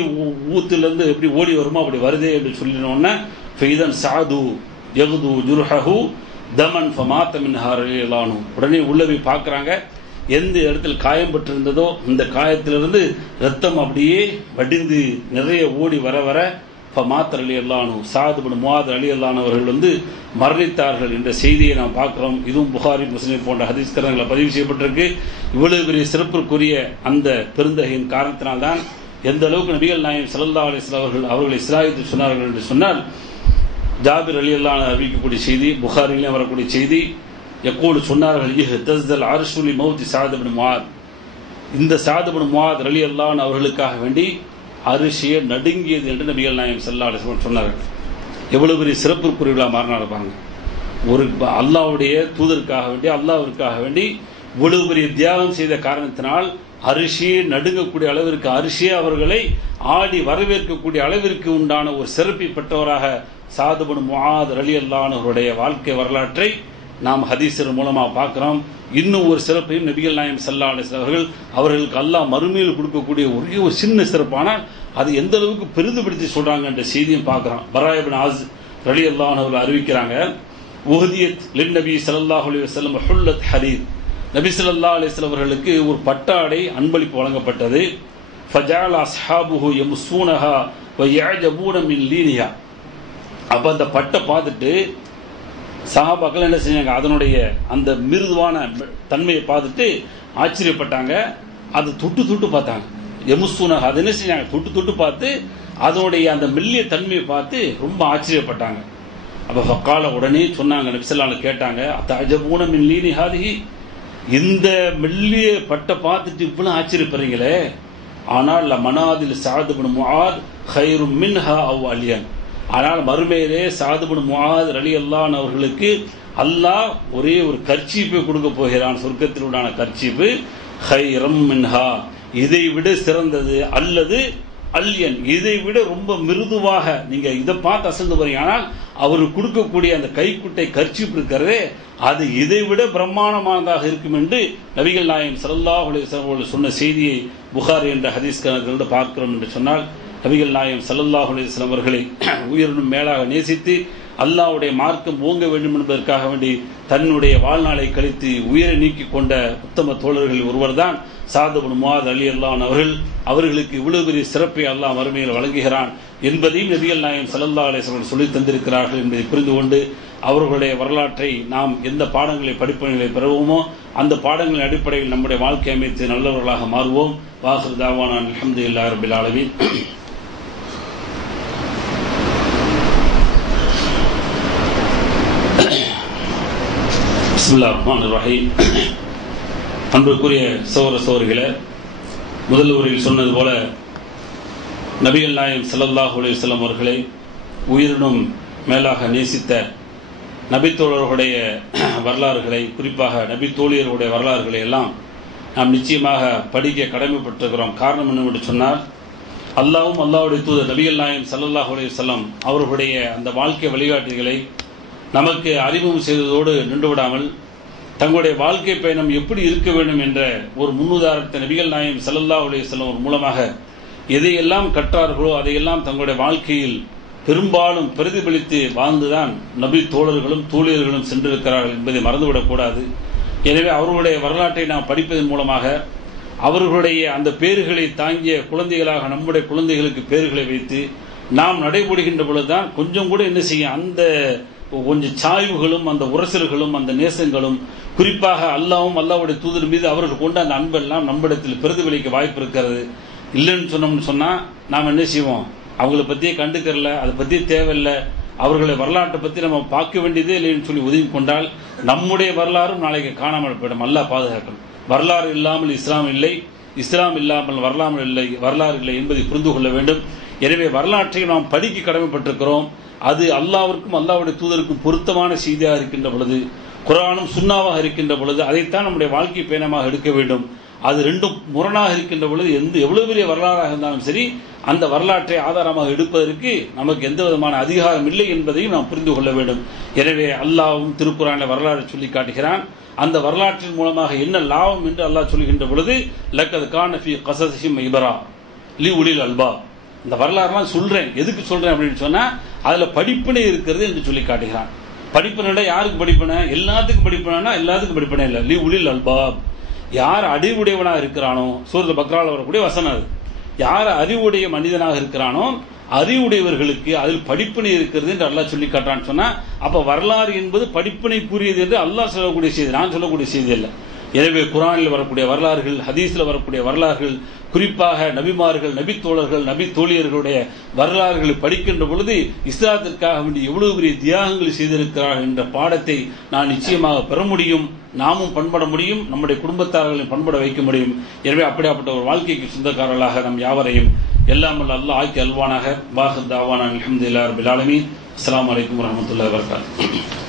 ஊத்துலேருந்து எப்படி ஓடி வருமோ அப்படி வருதே என்று சொல்லினோடனே ஃபைதன் சாது யகுது ஜுர்ஹஹு தமன் ஃபமாத்த மின்ஹா ரலியல்லாஹு அன்ஹு, உடனே உள்ள போய் பார்க்குறாங்க, எந்த இடத்துல காயம் பெற்றிருந்ததோ இந்த காயத்திலிருந்து ரத்தம் அப்படியே வடிந்து நிறைய ஓடி வர வர ஃபமாத்த ரலியல்லாஹு அன்ஹு, சஅத் இப்னு முஆத் ரலியல்லாஹு அன்ஹு அவர்கள் வந்து மரணித்தார்கள் என்ற செய்தியை நாம் பார்க்கிறோம். இதுவும் புகாரி முஸ்லிம் போன்ற ஹதீஸ் கிரந்தங்களை பதிவு செய்யப்பட்டிருக்கு. இவ்வளவு பெரிய சிறப்பிற்குரிய அந்த பெருந்தகையின் காரணத்தினால்தான் எந்த அளவுக்கு நபிகள் நாயகம் ஸல்லல்லாஹு அலைஹி வஸல்லம் அவர்களை இஸ்ராயத்து சொன்னார்கள் என்று சொன்னால், ஜாபிர் ரலியல்லாஹு அன்ஹு அறிவிக்கக்கூடிய செய்தி, புகாரிலே வரக்கூடிய செய்தி, யக்கூல் சொன்னார்கள், இஹ்தஸ்ஸல் அர்ஷு லி மௌத் சஅத் இப்னு முஆத், இந்த சஅத் இப்னு முஆத் ரலியல்லாஹு அன்ஹு அவர்களுக்காக வேண்டி அரிசியை நடுங்கியது என்று நபிகள் நாயகம் ஸல்லல்லாஹு அலைஹி வஸல்லம் சொன்னார்கள். எவ்வளவு பெரிய சிறப்புக்குரியவர்களாக மாறினார் பாருங்க. ஒரு அல்லாஹ்வுடைய தூதருக்காக வேண்டி, அல்லாஹ்விற்காக வேண்டி இவ்வளவு பெரிய தியாகம் செய்த காரணத்தினால் அரிசியை நடுங்கக்கூடிய அளவிற்கு, அரிசியை அவர்களை ஆடி வரவேற்கக்கூடிய அளவிற்கு உண்டான ஒரு சிறப்பை பெற்றவராக சாத் இப்னு முஆத் ரலியல்லாஹு அன்ஹுடைய வாழ்க்கை வரலாற்றை நாம் ஹதீஸின் மூலமாக பார்க்கிறோம். இன்னும் ஒரு சிறப்பையும் நபிகள் நாயகம் ஸல்லல்லாஹு அலைஹி வஸல்லம் அவர்களுக்கு அல்லாஹ் மறுமையில் கொடுக்கக்கூடிய ஒரே ஒரு சின்ன சிறப்பானால் அது எந்த அளவுக்கு பெரிதுபடுத்தி சொல்றாங்க என்ற செய்தியும் பார்க்கிறோம். பரா இப்னு ஆஸிப் ரலியல்லாஹு அன்ஹு அவர்கள் அறிவிக்கிறாங்க, உஹதியத் லின்னபி ஸல்லல்லாஹு அலைஹி வஸல்லம் ஹுல்லத் ஹரீர், நபி ஸல்லல்லாஹு அலைஹி வஸல்லம் அவர்களுக்கு ஒரு பட்டாடை அன்பளிப்பு வழங்கப்பட்டது. ஃபஜஅல அஸ்ஹாபுஹு யம்ஸூனஹா வ யஅஜபூன மின் லீனிஹா. அப்ப அந்த பட்டை பார்த்துட்டு சஹாபாக்கள் என்ன செஞ்சாங்க, அதனுடைய அந்த மிருதுவான தன்மையை பார்த்துட்டு ஆச்சரியப்பட்டாங்க. அது தொட்டு பார்த்தாங்க. எமுசூனஹா, அது என்ன செஞ்சாங்க, தொட்டு பார்த்து அதனுடைய அந்த மெல்லிய தன்மையை பார்த்து ரொம்ப ஆச்சரியப்பட்டாங்க. அப்ப ஃபக்கால, உடனே சொன்னாங்க, நபி ஸல்லல்லாஹு அலைஹி கேட்டாங்க, அத்தஅஜபூன மின் லீனி ஹாதிஹி, இந்த மெல்லிய பட்டை பார்த்துட்டு இவ்வளவு ஆச்சரியப்படுறீங்களே, ஆனால் மனாதில் சாத் இப்னு முஆத் கைரும் மின்ஹா அவ் அலியன், ஆனால் மறுமையிலே சாத் இப்னு முஆத் ரலியல்லாஹு அன்ஹு அவர்களுக்கு அல்லாஹ் ஒரே ஒரு கர்ச்சீப்பை கொடுக்க போகிறான், சொர்க்கத்தில் உண்டான கர்ச்சீப்பு. கைரம் மின்ஹா, இதை விட சிறந்தது, அல்லது அல்யன், இதை விட ரொம்ப மிருதுவாக, நீங்க இதை பார்த்து அசந்து போறீங்க, ஆனால் அவருக்கு கொடுக்கக்கூடிய அந்த கைக்குட்டை கர்ச்சீப் இருக்கிறதே அது இதை விட பிரம்மாண்டமானதாக இருக்கும் என்று நபிகள் நாயகம் ஸல்லல்லாஹு அலைஹி வஸல்லம் சொன்ன செய்தியை புகாரி என்ற ஹதீஸ் கணக்கிலிருந்து பார்க்கிறோம் என்று சொன்னால், நபிகள் நாயகம் ஸல்லல்லாஹு அலைஹி வஸல்லம் அவர்களை உயிரினும் மேலாக நேசித்து அல்லாஹ்வுடைய மார்க்கம் ஓங்க வேண்டும் என்பதற்காக வேண்டி தன்னுடைய வாழ்நாளை கழித்து உயிரை நீக்கி கொண்ட உத்தம தோழர்களில் ஒருவர்தான் சாத் இப்னு முஆத் ரலியல்லாஹு அன்ஹு அவர்கள். அவர்களுக்கு இவ்வளவு பெரிய சிறப்பை அல்லாஹ் மறுமையில் வழங்குகிறான் என்பதையும் நபிகள் நாயகம் ஸல்லல்லாஹு அலைஹி வஸல்லம் சொல்லி தந்திருக்கிறார்கள் என்பதை புரிந்து கொண்டு அவர்களுடைய வரலாற்றை நாம் எந்த பாடங்களை படிப்பினைகளை பெறுவோமோ அந்த பாடங்களின் அடிப்படையில் நம்முடைய வாழ்க்கை அமைத்து நல்லவர்களாக மாறுவோம். வாஹிர் தாவானா அல்ஹம்துலில்லாஹி ரப்பில் ஆலமீன். பிஸ்மில்லாஹிர் ரஹ்மானிர் ரஹீம். அன்புக்குரிய சகோதர சகோதரிகளே, முதல் உரையில் சொன்னது போல நபிகள் நாயகம் ஸல்லல்லாஹு அலைஹி வஸல்லம் அவர்களை உயிரினும் மேலாக நேசித்த நபித்தோழர்களுடைய வரலாறுகளை, குறிப்பாக நபி தோழியர்களுடைய வரலாறுகளை எல்லாம் நாம் நிச்சயமாக படிக்க கடமைப்பட்டிருக்கிறோம். காரணம் என்னவென்று சொன்னால், அல்லாஹ்வும் அல்லாஹ்வுடைய தூதர் நபிகள் நாயகம் ஸல்லல்லாஹு அலைஹி வஸல்லம் அவர்களுடைய அந்த வாழ்க்கை வழிகாட்டுகளை நமக்கு அறிமுகம் செய்ததோடு நின்றுவிடாமல் தங்களுடைய வாழ்க்கை பயணம் எப்படி இருக்க வேண்டும் என்ற ஒரு முன்னுதாரணத்தை நபிகள் நாயகம் ஸல்லல்லாஹு அலைஹி வஸல்லம் மூலமாக எதையெல்லாம் கற்றார்களோ அதையெல்லாம் தங்களுடைய வாழ்க்கையில் பெரும்பாலும் பிரதிபலித்து வாழ்ந்துதான் நபி தோழர்களும் தோழியர்களும் சென்றிருக்கிறார்கள் என்பதை மறந்துவிடக்கூடாது. எனவே அவர்களுடைய வரலாற்றை நாம் படிப்பதன் மூலமாக அவர்களுடைய அந்த பேர்களை தாங்கிய குழந்தைகளாக நம்முடைய குழந்தைகளுக்கு பேர்களை வைத்து நாம் நடைபெறுகின்ற பொழுதுதான் கொஞ்சம் கூட என்ன செய்ய, அந்த கொஞ்சம் சாய்வுகளும் அந்த உரசல்களும் அந்த நேசங்களும், குறிப்பாக அல்லாஹ்வும் அல்லாஹ்வுடைய தூதர் மீது அவர்கள் கொண்ட அந்த அன்பெல்லாம் நம்மிடத்தில் பிரதிபலிக்க வாய்ப்பு இருக்கிறது. இல்லைன்னு சொன்னோம்னு சொன்னா நாம் என்ன செய்வோம், அவங்கள பத்தியே கண்டுக்கறல, அதை பத்தி தேவையில்லை, அவர்களை வரலாற்றை பத்தி நம்ம பார்க்க வேண்டியதே இல்லைன்னு சொல்லி ஒதுங்கி கொண்டால் நம்முடைய வரலாறும் நாளைக்கு காணாமல் போயிடும். அல்லாஹ் பாதுகாக்கணும். வரலாறு இல்லாமல் இஸ்லாம் இல்லை, இஸ்லாம் இல்லாமல் வரலாறு இல்லை என்பதை புரிந்து கொள்ள வேண்டும். எனவே வரலாற்றை நாம் படிக்க கடமைப்பட்டிருக்கிறோம். அது அல்லாஹ்விற்கும் அல்லாஹ்வுடைய தூதருக்கும் பொருத்தமான செய்தியாக இருக்கின்ற பொழுது, குர்ஆனும் சுன்னாவாக இருக்கின்ற பொழுது அதைத்தான் நம்முடைய வாழ்க்கை பயணமாக எடுக்க வேண்டும். அது ரெண்டும் முரணாக இருக்கின்ற பொழுது எவ்வளவு பெரிய வரலாறாக இருந்தாலும் சரி, அந்த வரலாற்றை ஆதாரமாக எடுப்பதற்கு நமக்கு எந்த விதமான அதிகாரம் இல்லை என்பதையும் நாம் புரிந்து கொள்ள வேண்டும். எனவே அல்லாஹ்வும் திருக்குர்ஆனில் வரலாறு சொல்லி காட்டுகிறான். அந்த வரலாற்றின் மூலமாக என்ன லாபம் என்று அல்லாஹ் சொல்கின்ற பொழுது, லக்கத் கான ஃபீ கஸஸிஹிம் இப்ரா லி உலில் அல்பாப். இந்த வரலாறுலாம் சொல்றேன், எதுக்கு சொல்றேன் அப்படின்னு சொன்னா அதுல படிப்பினை இருக்கிறது என்று சொல்லி காட்டுகிறான். படிப்பினை யாருக்கு படிப்பினை? எல்லாத்துக்கும் படிப்பினா, எல்லாத்துக்கும் படிப்பினை இல்லை. லி உலில் அல்பாப், யார் அறிவுடையவனாக இருக்கிறானோ, சூரத் பக்ரால வரக்கூடிய வசனம் அது, யார் அறிவுடைய மனிதனாக இருக்கிறானோ அறிவுடையவர்களுக்கு அதில் படிப்பினை இருக்கிறது என்று அல்லாஹ் சொல்லி காட்டுறான்னு சொன்னா, அப்ப வரலாறு என்பது படிப்பினை கூறியது என்று அல்லாஹ் சொல்லக்கூடிய செய்தி, நான் சொல்லக்கூடிய செய்தி அல்ல. எனவே குர்ஆனில் வரக்கூடிய வரலாறுகள், ஹதீஸ்ல வரக்கூடிய வரலாறுகள், குறிப்பாக நபிமார்கள், நபி தோழர்கள், நபி தோழியர்களுடைய வரலாறுகளை படிக்கின்ற பொழுது இஸ்லாத்திற்காக வேண்டி எவ்வளவு பெரிய தியாகங்கள் செய்திருக்கிறார்கள் என்ற பாடத்தை நான் நிச்சயமாக பெற முடியும். நாமும் பண்பட முடியும், நம்முடைய குடும்பத்தார்களையும் பண்பட வைக்க முடியும். எனவே அப்படியாப்பட்ட ஒரு வாழ்க்கைக்கு சொந்தக்காரர்களாக நம் யாவரையும் எல்லாம் அல்லாஹ் ஆக்கி அல்வானாக. வாஹிர் தாவானா அல்ஹம்துலில்லாஹி ரப்பில் ஆலமீன். அஸ்ஸலாமு அலைக்கும் வரஹ்மத்துல்லாஹி வபரகாத்துஹு.